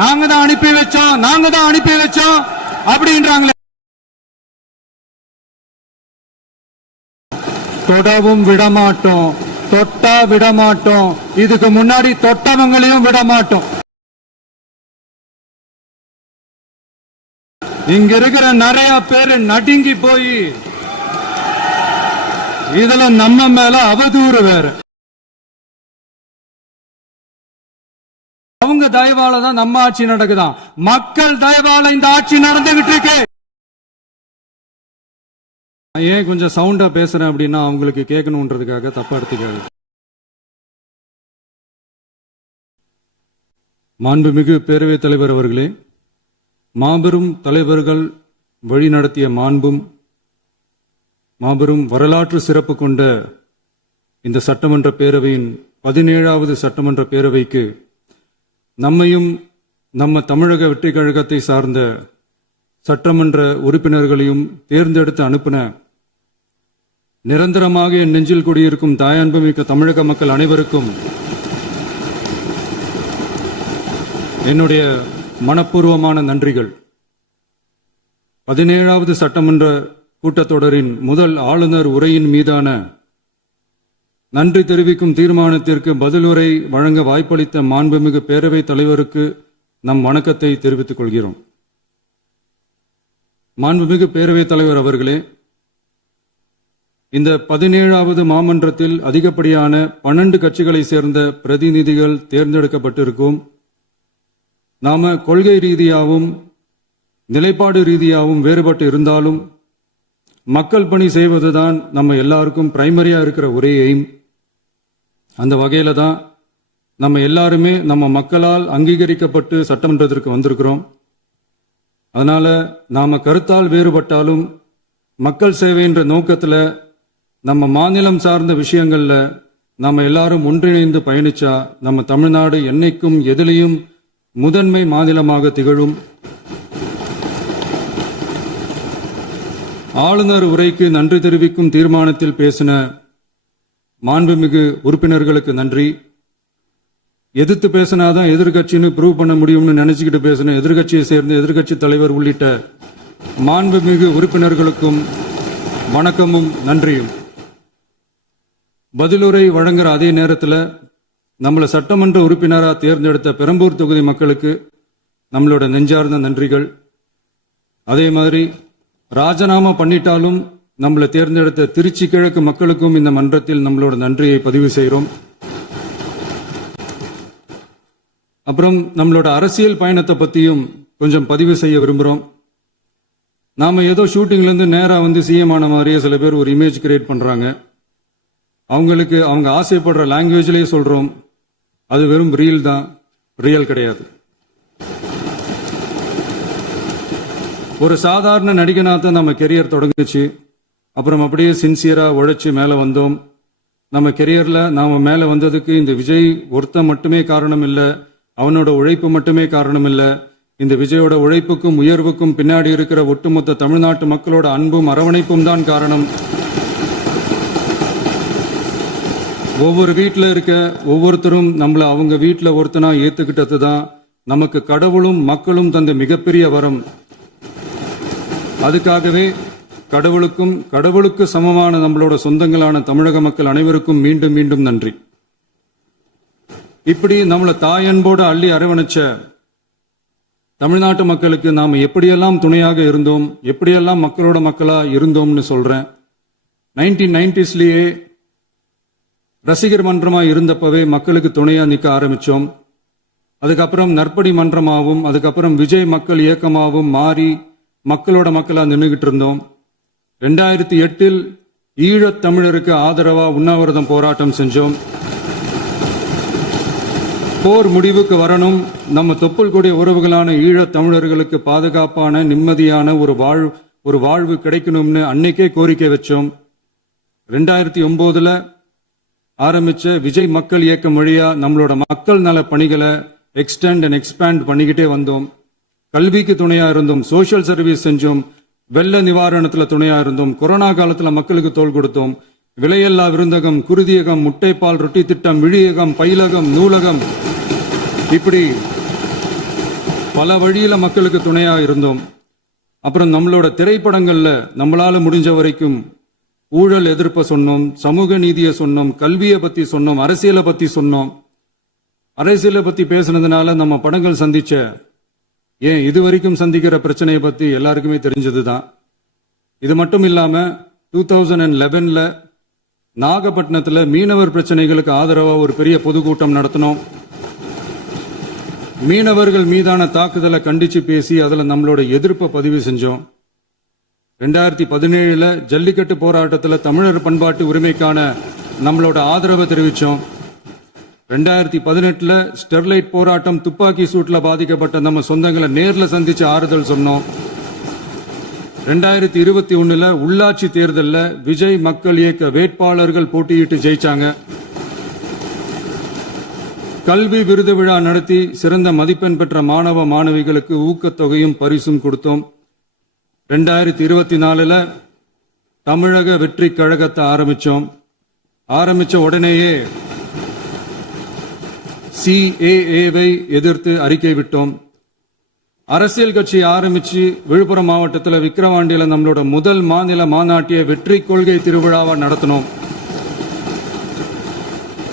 நாங்க தான் அனுப்பி வச்சோம் அப்படின்றாங்களே. தொடவும் விடமாட்டோம், தொட்டா விடமாட்டோம், இதுக்கு முன்னாடி தொட்டவங்களையும் விடமாட்டோம். இங்க இருக்கிற நிறைய பேரு நடுங்கி போய் இதுல நம்ம மேல அவதூறு வேற. அவங்க தயவால தான் நம்ம ஆட்சி நடக்குதான், மக்கள் தயவால இந்த ஆட்சி நடந்துகிட்டு இருக்கு. ஏன் கொஞ்சம் சவுண்டா பேசுறேன் அப்படின்னா அவங்களுக்கு கேட்கணும்ன்றதுக்காக தப்பா எடுத்துக்காது. மாண்புமிகு பேரவைத் தலைவர் அவர்களே, மாபெரும் தலைவர்கள் வழிநடத்திய மாண்பும் மாபெரும் வரலாற்று சிறப்பு கொண்ட இந்த சட்டமன்ற பேரவையின் 17வது சட்டமன்ற பேரவைக்கு நம்மையும் நம்ம தமிழக வெற்றி கழகத்தை சார்ந்த சட்டமன்ற உறுப்பினர்களையும் தேர்ந்தெடுத்து அனுப்பின நிரந்தரமாக என் நெஞ்சில் குடியிருக்கும் தாயன்புமிக்க தமிழக மக்கள் அனைவருக்கும் என்னுடைய மனப்பூர்வமான நன்றிகள். 17வது சட்டமன்ற கூட்டத்தொடரின் முதல் ஆளுநர் உரையின் மீதான நன்றி தெரிவிக்கும் தீர்மானத்திற்கு பதிலுரை வழங்க வாய்ப்பளித்த மாண்புமிகு பேரவைத் தலைவருக்கு நம் வணக்கத்தை தெரிவித்துக் கொள்கிறோம். மாண்புமிகு பேரவைத் தலைவர் அவர்களே, இந்த 17வது மாமன்றத்தில் அதிகப்படியான 12 கட்சிகளை சேர்ந்த பிரதிநிதிகள் தேர்ந்தெடுக்கப்பட்டிருக்கும். நாம கொள்கை ரீதியாகவும் நிலைப்பாடு ரீதியாகவும் வேறுபட்டு இருந்தாலும் மக்கள் பணி செய்வதுதான் நம்ம எல்லாருக்கும் பிரைமரியா இருக்கிற ஒரே எய்ம். அந்த வகையில தான் நம்ம எல்லாருமே நம்ம மக்களால் அங்கீகரிக்கப்பட்டு சட்டமன்றத்திற்கு வந்திருக்கிறோம். அதனால நாம கருத்தால் வேறுபட்டாலும் மக்கள் சேவை என்ற நோக்கத்தில் நம்ம மாநிலம் சார்ந்த விஷயங்கள்ல நாம எல்லாரும் ஒன்றிணைந்து பயணிச்சா நம்ம தமிழ்நாடு என்னைக்கும் எதிலையும் முதன்மை மாநிலமாக திகழும். ஆளுநர் உரைக்கு நன்றி தெரிவிக்கும் தீர்மானத்தில் பேசின மாண்புமிகு உறுப்பினர்களுக்கு நன்றி. எதிர்த்து பேசினாதான் எதிர்கட்சின்னு ப்ரூவ் பண்ண முடியும்னு நினைச்சுக்கிட்டு பேசின எதிர்கட்சியை சேர்ந்த எதிர்கட்சி தலைவர் உள்ளிட்ட மாண்புமிகு உறுப்பினர்களுக்கும் வணக்கமும் நன்றியும். பதிலுரை வழங்குற அதே நேரத்தில் நம்மளை சட்டமன்ற உறுப்பினராக தேர்ந்தெடுத்த பெரம்பூர் தொகுதி மக்களுக்கு நம்மளோட நெஞ்சார்ந்த நன்றிகள். அதே மாதிரி ராஜினாமா பண்ணிட்டாலும் நம்மளை தேர்ந்தெடுத்த திருச்சி கிழக்கு மக்களுக்கும் இந்த மன்றத்தில் நம்மளோட நன்றியை பதிவு செய்கிறோம். அப்புறம் நம்மளோட அரசியல் பயணத்தை பற்றியும் கொஞ்சம் பதிவு செய்ய விரும்புகிறோம். நாம ஏதோ ஷூட்டிங்ல இருந்து நேரா வந்து சிஎம் ஆன மாதிரியே சில பேர் ஒரு இமேஜ் கிரியேட் பண்றாங்க. அவங்களுக்கு அவங்க ஆசைப்படுற லாங்குவேஜ்லயே சொல்றோம், அது வெறும் ரீல் தான், ரியல் கிடையாது. ஒரு சாதாரண நடிகனாத்தான் நம்ம கெரியர் தொடங்குச்சு. அப்புறம் அப்படியே சின்சியரா உழைச்சு மேல வந்தோம். நம்ம கெரியர்ல நாம மேல வந்ததுக்கு இந்த விஜய் ஒருத்தன் மட்டுமே காரணம் இல்ல, அவனோட உழைப்பு மட்டுமே காரணம் இல்ல. இந்த விஜயோட உழைப்புக்கும் உயர்வுக்கும் பின்னாடி இருக்கிற ஒட்டுமொத்த தமிழ்நாட்டு மக்களோட அன்பும் அரவணைப்பும் தான் காரணம். ஒவ்வொரு வீட்டில் இருக்க ஒவ்வொருத்தரும் நம்மளை அவங்க வீட்டில் ஒருத்தனா ஏத்துக்கிட்டது தான் நமக்கு கடவுளும் மக்களும் தந்த மிகப்பெரிய வரம். அதுக்காகவே கடவுளுக்கு சமமான நம்மளோட சொந்தங்களான தமிழக மக்கள் அனைவருக்கும் மீண்டும் மீண்டும் நன்றி. இப்படி நம்மளை தாயன்போடு அள்ளி அரவணைச்ச தமிழ்நாட்டு மக்களுக்கு நாம் எப்படியெல்லாம் துணையாக இருந்தோம், எப்படியெல்லாம் மக்களோட மக்களா இருந்தோம்னு சொல்றேன். 1990ஸ்லயே ரசிகர் மன்றமா இருந்தப்பவே மக்களுக்கு துணையா நிற்க ஆரம்பிச்சோம். அதுக்கப்புறம் நற்படி மன்றமாகவும் அதுக்கப்புறம் விஜய் மக்கள் இயக்கமாகவும் மாறி மக்களோட மக்களா நின்றுகிட்டு இருந்தோம். 2008 ஈழத் தமிழருக்கு ஆதரவா உண்ணாவிரதம் போராட்டம் செஞ்சோம். போர் முடிவுக்கு வரணும், நம்ம தொப்புள் கூடிய உறவுகளான ஈழத் தமிழர்களுக்கு பாதுகாப்பான நிம்மதியான ஒரு வாழ்வு கிடைக்கணும்னு அன்னைக்கே கோரிக்கை வச்சோம். 2009 ஆரம்பிச்ச விஜய் மக்கள் இயக்கம் வழியா நம்மளோட மக்கள் நல பணிகளை எக்ஸ்டெண்ட் அண்ட் எக்ஸ்பேண்ட் பண்ணிக்கிட்டே வந்தோம். கல்விக்கு துணையா இருந்தோம், சோசியல் சர்வீஸ் செஞ்சோம், வெள்ள நிவாரணத்துல துணையா இருந்தோம், கொரோனா காலத்துல மக்களுக்கு தோள் கொடுத்தோம். விலையில்லா விருந்தகம், குருதியகம், முட்டைப்பால் ரொட்டி திட்டம், விழியகம், பயிலகம், நூலகம், இப்படி பல வழியில மக்களுக்கு துணையா இருந்தோம். அப்புறம் நம்மளோட திரைப்படங்கள்ல நம்மளால முடிஞ்ச வரைக்கும் ஊழல் எதிர்ப்ப சொன்னோம், சமூக நீதியை சொன்னோம், கல்வியை பத்தி சொன்னோம், அரசியலை பத்தி சொன்னோம். அரசியலை பத்தி பேசுனதுனால நம்ம படங்கள் சந்திச்ச இதுவரைக்கும் சந்திக்கிற பிரச்சனையை பத்தி எல்லாருக்குமே தெரிஞ்சதுதான். இது மட்டும் இல்லாம 2011ல நாகப்பட்டினத்துல மீனவர் பிரச்சனைகளுக்கு ஆதரவா ஒரு பெரிய பொதுக்கூட்டம் நடத்தினோம். மீனவர்கள் மீதான தாக்குதலை கண்டிச்சு பேசி அதுல நம்மளோட எதிர்ப்பை பதிவு செஞ்சோம். 2017ல ஜல்லிக்கட்டு போராட்டத்தில் தமிழர் பண்பாட்டு உரிமைக்கான நம்மளோட ஆதரவை தெரிவிச்சோம். 2018ல ஸ்டெர்லைட் போராட்டம் துப்பாக்கி சூட்ல பாதிக்கப்பட்ட நம்ம சொந்தங்களை நேர்ல சந்திச்சு ஆறுதல் சொன்னோம். 2021ல உள்ளாட்சி தேர்தலில் விஜய் மக்கள் இயக்க வேட்பாளர்கள் போட்டியிட்டு ஜெயிச்சாங்க. கல்வி விருது விழா நடத்தி சிறந்த மதிப்பெண் பெற்ற மாணவ மாணவிகளுக்கு ஊக்கத்தொகையும் பரிசும் கொடுத்தோம். 2024ல தமிழக வெற்றி கழகத்தை ஆரம்பிச்ச உடனேயே CAA-வை எதிர்த்து அறிக்கை விட்டோம். அரசியல் கட்சி ஆரம்பிச்சு விழுப்புரம் மாவட்டத்தில் விக்கிரவாண்டியில நம்மளோட முதல் மாநில மாநாட்டிய வெற்றி கொள்கை திருவிழாவை நடத்தினோம்.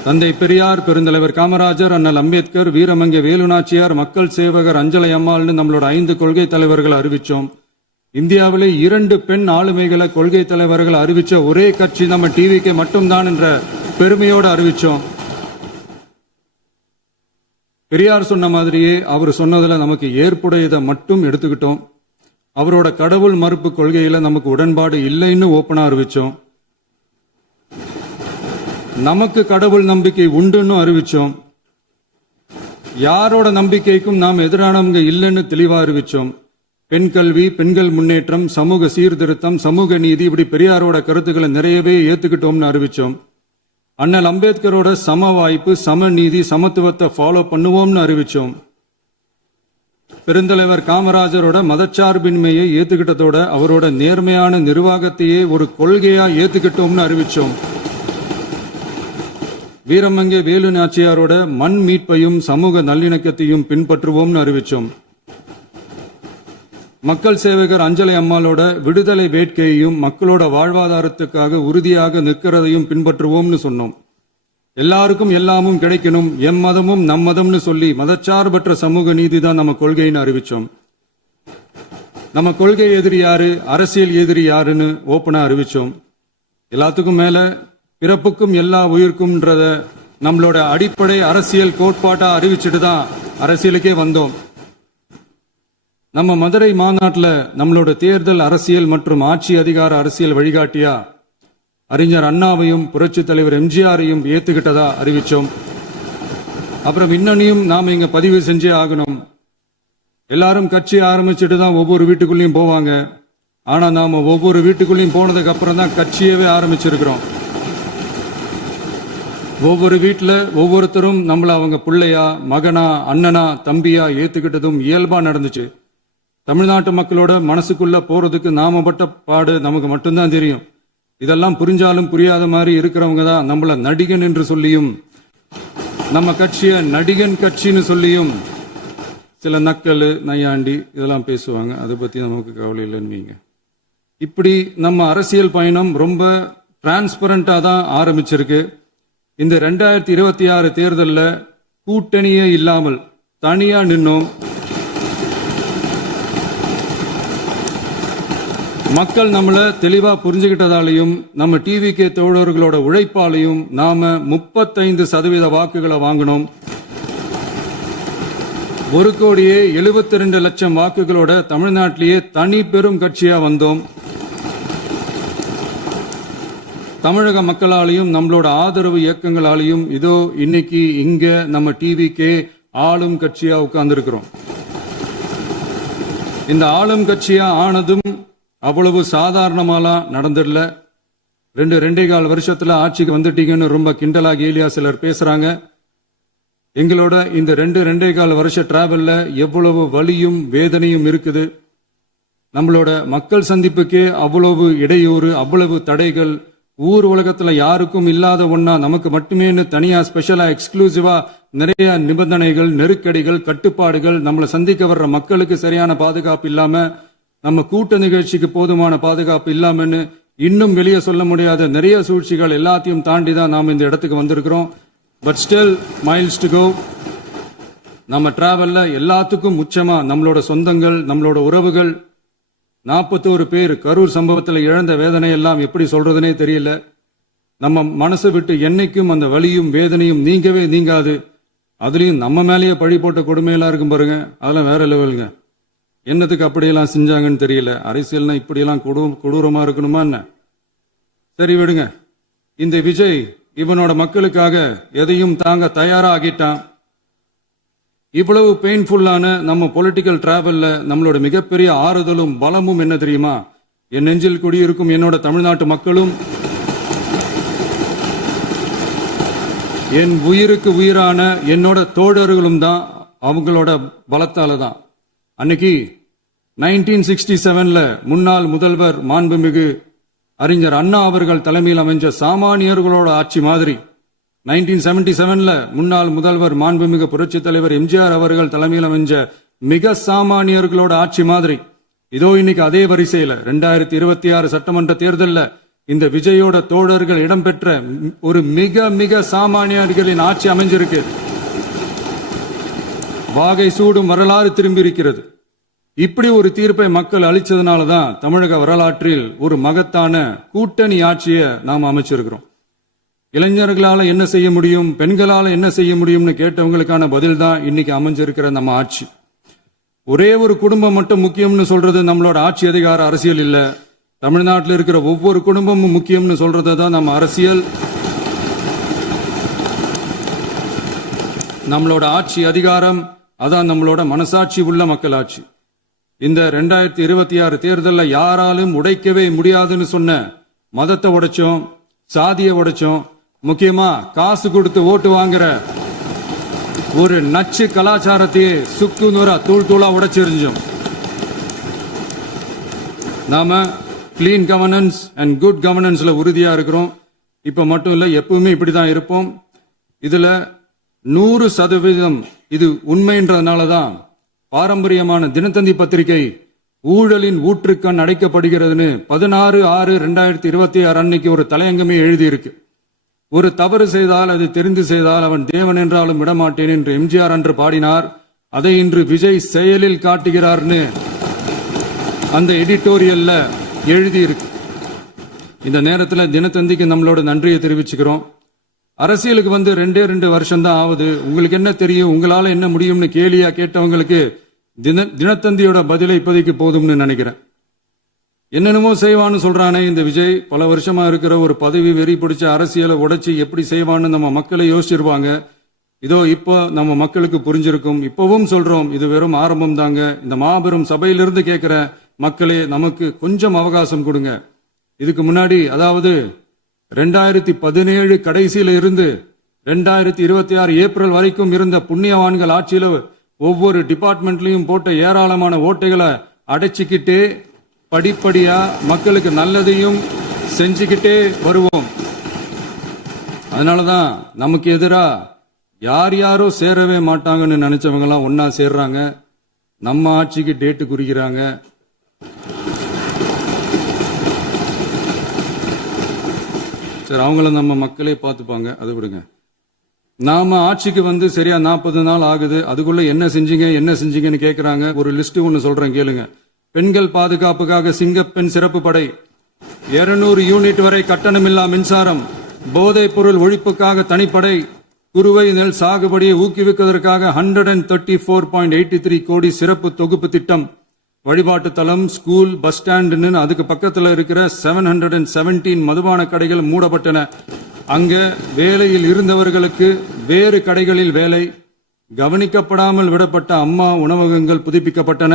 தந்தை பெரியார், பெருந்தலைவர் காமராஜர், அண்ணல் அம்பேத்கர், வீரமங்கை வேலுநாச்சியார், மக்கள் சேவகர் அஞ்சலை அம்மாள்னு நம்மளோட 5 கொள்கை தலைவர்களை அறிவிச்சோம். இந்தியாவிலே 2 பெண் ஆளுமைகளை கொள்கை தலைவர்கள் அறிவிச்ச ஒரே கட்சி நம்ம டிவிக்கு மட்டும்தான் என்ற பெருமையோடு அறிவிச்சோம். பெரியார் சொன்ன மாதிரியே அவர் சொன்னதுல நமக்கு ஏற்புடையதை மட்டும் எடுத்துக்கிட்டோம். அவரோட கடவுள் மறுப்பு கொள்கையில நமக்கு உடன்பாடு இல்லைன்னு ஓப்பனா அறிவிச்சோம். நமக்கு கடவுள் நம்பிக்கை உண்டுன்னு அறிவிச்சோம். யாரோட நம்பிக்கைக்கும் நாம் எதிரானவங்க இல்லைன்னு தெளிவா அறிவிச்சோம். பெண் கல்வி, பெண்கள் முன்னேற்றம், சமூக சீர்திருத்தம், சமூக நீதி, இப்படி பெரியாரோட கருத்துக்களை நிறையவே ஏத்துக்கிட்டோம்னு அறிவிச்சோம். அண்ணல் அம்பேத்கரோட சம வாய்ப்பு, சம நீதி, சமத்துவத்தை ஃபாலோ பண்ணுவோம்னு அறிவிச்சோம். பெருந்தலைவர் காமராஜரோட மதச்சார்பின்மையை ஏத்துக்கிட்டதோட அவரோட நேர்மையான நிர்வாகத்தையே ஒரு கொள்கையா ஏத்துக்கிட்டோம்னு அறிவிச்சோம். வீரமங்கை வேலு நாச்சியாரோட மண் மீட்பையும் சமூக நல்லிணக்கத்தையும் பின்பற்றுவோம்னு அறிவிச்சோம். மக்கள் சேவகர் அஞ்சலை அம்மாளோட விடுதலை வேட்கையையும் மக்களோட வாழ்வாதாரத்துக்காக உறுதியாக நிற்கிறதையும் பின்பற்றுவோம்னு சொன்னோம். எல்லாருக்கும் எல்லாமும் கிடைக்கணும், எம் மதமும் நம் மதம்னு சொல்லி மதச்சார்பற்ற சமூக நீதி தான் நம்ம கொள்கைன்னு அறிவிச்சோம். நம்ம கொள்கை எதிரி யாரு, அரசியல் எதிரி யாருன்னு ஓப்பனா அறிவிச்சோம். எல்லாத்துக்கும் மேல பிறப்புக்கும் எல்லா உயிர்க்கும்ன்றத நம்மளோட அடிப்படை அரசியல் கோட்பாட்டா அறிவிச்சுட்டு தான் அரசியலுக்கே வந்தோம். நம்ம மதுரை மாநாட்டில் நம்மளோட தேர்தல் அரசியல் மற்றும் ஆட்சி அதிகார அரசியல் வழிகாட்டியா அறிஞர் அண்ணாவையும் புரட்சி தலைவர் எம்ஜிஆரையும் ஏத்துக்கிட்டதா அறிவிச்சோம். அப்புறம் இன்னனையும் நாம இங்க பதிவு செஞ்சே ஆகணும். எல்லாரும் கட்சி ஆரம்பிச்சுட்டு தான் ஒவ்வொரு வீட்டுக்குள்ளேயும் போவாங்க. ஆனா நாம ஒவ்வொரு வீட்டுக்குள்ளேயும் போனதுக்கு அப்புறம் தான் கட்சியவே ஆரம்பிச்சிருக்கிறோம். ஒவ்வொரு வீட்டில் ஒவ்வொருத்தரும் நம்மள அவங்க பிள்ளையா, மகனா, அண்ணனா, தம்பியா ஏத்துக்கிட்டதும் இயல்பா நடந்துச்சு. தமிழ்நாட்டு மக்களோட மனசுக்குள்ள போறதுக்கு நாம பட்ட பாடு நமக்கு மட்டும்தான் தெரியும். இதெல்லாம் புரிஞ்சாலும் புரியாத மாதிரி இருக்கிறவங்க தான் நம்மள நடிகன் என்று சொல்லியும் நம்ம கட்சிய நடிகன் கட்சின்னு சொல்லியும் சில நக்கல், நையாண்டி இதெல்லாம் பேசுவாங்க. அதை பத்தி நமக்கு கவலை இல்லைன்னு. இப்படி நம்ம அரசியல் பயணம் ரொம்ப டிரான்ஸ்பரண்டா தான் ஆரம்பிச்சிருக்கு. இந்த 2026 தேர்தலில் கூட்டணியே இல்லாமல் தனியா நின்னோம். மக்கள் நம்மள தெளிவா புரிஞ்சுக்கிட்டதாலையும் நம்ம டிவிகே தோழர்களோட உழைப்பாலையும் நாம 35% வாக்குகளை வாங்கினோம். 1,72,00,000 வாக்குகளோட தமிழ்நாட்டிலேயே தனி பெரும் கட்சியா வந்தோம். தமிழக மக்களாலையும் நம்மளோட ஆதரவு இயக்கங்களாலையும் இதோ இன்னைக்கு இங்க நம்ம டிவிகே ஆளும் கட்சியா உட்கார்ந்துருக்கிறோம். இந்த ஆளும் கட்சியா ஆனதும் அவ்வளவு சாதாரணமாலாம் நடந்துடல. 2.25 வருஷத்துல ஆட்சிக்கு வந்துட்டீங்கன்னு ரொம்ப கிண்டலா கேலியா சிலர் பேசுறாங்க. எங்களோட இந்த 2.25 வருஷ டிராவல்ல எவ்வளவு வலியும் வேதனையும் இருக்குது. நம்மளோட மக்கள் சந்திப்புக்கே அவ்வளவு இடையூறு, அவ்வளவு தடைகள், ஊர் உலகத்துல யாருக்கும் இல்லாத ஒன்னா நமக்கு மட்டுமேன்னு தனியா ஸ்பெஷலா எக்ஸ்க்ளூசிவா நிறைய நிபந்தனைகள், நெருக்கடிகள், கட்டுப்பாடுகள், நம்மளை சந்திக்க வர்ற மக்களுக்கு சரியான பாதுகாப்பு இல்லாம, நம்ம கூட்ட நிகழ்ச்சிக்கு போதுமான பாதுகாப்பு இல்லாமன்னு இன்னும் வெளியே சொல்ல முடியாத நிறைய சூழ்ச்சிகள் எல்லாத்தையும் தாண்டி தான் நாம் இந்த இடத்துக்கு வந்திருக்கிறோம். But still miles to go. நம்ம டிராவல்ல எல்லாத்துக்கும் உச்சமா நம்மளோட சொந்தங்கள், நம்மளோட உறவுகள், 41 பேர் கரூர் சம்பவத்தில் இழந்த வேதனை எல்லாம் எப்படி சொல்றதுனே தெரியல. நம்ம மனசை விட்டு என்னைக்கும் அந்த வலியும் வேதனையும் நீங்கவே நீங்காது. அதுலயும் நம்ம மேலேயே பழி போட்ட கொடுமையெல்லாம் இருக்கும் பாருங்க, அதெல்லாம் வேற லெவலுங்க. என்னத்துக்கு அப்படியெல்லாம் செஞ்சாங்கன்னு தெரியல. அரசியல்னா இப்படியெல்லாம் கொடூரமா இருக்கணுமா என்ன? சரி விடுங்க. இந்த விஜய் இவனோட மக்களுக்காக எதையும் தாங்க தயாராகிட்டான். இவ்வளவு பெயின்ஃபுல்லான நம்ம பொலிட்டிக்கல் டிராவல்ல நம்மளோட மிகப்பெரிய ஆறுதலும் பலமும் என்ன தெரியுமா? என் நெஞ்சில் குடியிருக்கும் என்னோட தமிழ்நாட்டு மக்களும், என் உயிருக்கு உயிரான என்னோட தோழர்களும் தான். அவங்களோட பலத்தால தான். அன்னைக்கு 1967ல முன்னாள் முதல்வர் மாண்புமிகு அறிஞர் அண்ணா அவர்கள் தலைமையில் அமைஞ்ச சாமானியர்களோட ஆட்சி மாதிரி, 1977ல முன்னாள் முதல்வர் மாண்புமிகு புரட்சி தலைவர் எம்ஜிஆர் அவர்கள் தலைமையில் அமைஞ்ச மிக சாமானியர்களோட ஆட்சி மாதிரி, இதோ இன்னைக்கு அதே வரிசையில 2026 சட்டமன்ற தேர்தலில் இந்த விஜயோட தோழர்கள் இடம்பெற்ற ஒரு மிக மிக சாமானியர்களின் ஆட்சி அமைஞ்சிருக்கு. வாகை சூடும் வரலாறு திரும்பி இருக்கிறது. இப்படி ஒரு தீர்ப்பை மக்கள் அளிச்சதுனாலதான் தமிழக வரலாற்றில் ஒரு மகத்தான கூட்டணி ஆட்சியை நாம் அமைச்சிருக்கிறோம். இளைஞர்களால என்ன செய்ய முடியும், பெண்களால என்ன செய்ய முடியும்னு கேட்டவங்களுக்கான பதில் தான் இன்னைக்கு அமைஞ்சிருக்கிற நம்ம ஆட்சி. ஒரே ஒரு குடும்பம் மட்டும் முக்கியம்னு சொல்றது நம்மளோட ஆட்சி அதிகார அரசியல் இல்ல. தமிழ்நாட்டில் இருக்கிற ஒவ்வொரு குடும்பமும் முக்கியம்னு சொல்றது தான் நம்ம அரசியல். நம்மளோட ஆட்சி அதிகாரம் அதான் நம்மளோட மனசாட்சி உள்ள மக்களாட்சி. இந்த 2026 தேர்தலில் யாராலும் உடைக்கவே முடியாதுன்னு சொன்ன மதத்தை உடைச்சோம், சாதியை உடைச்சோம், முக்கியமா காசு கொடுத்து ஓட்டு வாங்குற ஒரு நச்சு கலாச்சாரத்தையே சுக்கு நூறா தூள் தூளா உடைச்சிருந்தோம். நாம கிளீன் கவர்னன்ஸ் அண்ட் குட் கவர்னன்ஸ்ல உறுதியா இருக்கிறோம். இப்ப மட்டும் இல்ல, எப்பவுமே இப்படிதான் இருப்போம். இதுல 100% இது உண்மைன்றதுனாலதான் பாரம்பரியமான தினத்தந்தி பத்திரிகை ஊழலின் ஊற்றுக்கண் அடைக்கப்படுகிறதுன்னு 16/6/2026 அன்னைக்கு ஒரு தலையங்கமே எழுதியிருக்கு. ஒரு தவறு செய்தால், அது தெரிந்து செய்தால் அவன் தேவன் என்றாலும் விடமாட்டேன் என்று எம்ஜிஆர் அன்று பாடினார். அதை இன்று விஜய் செயலில் காட்டுகிறார்னு அந்த எடிட்டோரியல்ல எழுதியிருக்கு. இந்த நேரத்தில் தினத்தந்திக்கு நம்மளோட நன்றியை தெரிவிச்சுக்கிறோம். அரசியலுக்கு வந்து 2 வருஷம் தான் ஆகுது. உங்களுக்கு என்ன தெரியும், உங்களால என்ன முடியும்னு கேலியா கேட்டவங்களுக்கு தினத்தந்தியோட பதிலை இப்போதைக்கு போதும்னு நினைக்கிறேன். என்னென்னமோ செய்வான்னு சொல்றானே இந்த விஜய், பல வருஷமா இருக்கிற ஒரு பதவி வெறி பிடிச்ச அரசியலை உடைச்சி எப்படி செய்வான்னு நம்ம மக்களை யோசிச்சிருவாங்க. இதோ இப்போ நம்ம மக்களுக்கு புரிஞ்சிருக்கும். இப்பவும் சொல்றோம், இது வெறும் ஆரம்பம் தாங்க. இந்த மாபெரும் சபையிலிருந்து கேட்கிற மக்களே, நமக்கு கொஞ்சம் அவகாசம் கொடுங்க. இதுக்கு முன்னாடி, அதாவது 2017 கடைசியில இருந்து 2026 ஏப்ரல் வரைக்கும் இருந்த புண்ணியவான்கள் ஆட்சியில ஒவ்வொரு டிபார்ட்மெண்ட்லயும் போட்ட ஏராளமான ஓட்டைகளை அடைச்சிக்கிட்டே படிப்படியா மக்களுக்கு நல்லதையும் செஞ்சுக்கிட்டே வருவோம். அதனாலதான் நமக்கு எதிரா யார் யாரோ சேரவே மாட்டாங்கன்னு நினைச்சவங்க எல்லாம் ஒன்னா சேர்றாங்க. நம்ம ஆட்சிக்கு டேட்டு குறிக்கிறாங்க. சரி, அவங்கள நம்ம மக்களே பார்த்துப்பாங்க, அதை விடுங்க. நாம ஆட்சிக்கு வந்து சரியா 40 நாள் ஆகுது. அதுக்குள்ள என்ன செஞ்சீங்கன்னு கேட்கிறாங்க. ஒரு லிஸ்ட் ஒன்னு சொல்றேன் கேளுங்க. பெண்கள் பாதுகாப்புக்காக சிங்கப்பெண் சிறப்பு படை, 200 யூனிட் வரை கட்டணமில்லா மின்சாரம், போதைப் பொருள் ஒழிப்புக்காக தனிப்படை, குறுவை நெல் சாகுபடியை ஊக்குவிப்பதற்காக 134.83 கோடி சிறப்பு தொகுப்பு திட்டம், வழிபாட்டு தலம், ஸ்கூல், பஸ் ஸ்டாண்டுன்னு அதுக்கு பக்கத்துல இருக்கிற 717 மதுபான கடைகள் மூடப்பட்டன. அங்க வேலையில் இருந்தவர்களுக்கு வேறு கடைகளில் வேலை, கவனிக்கப்படாமல் விடப்பட்ட அம்மா உணவகங்கள் புதுப்பிக்கப்பட்டன.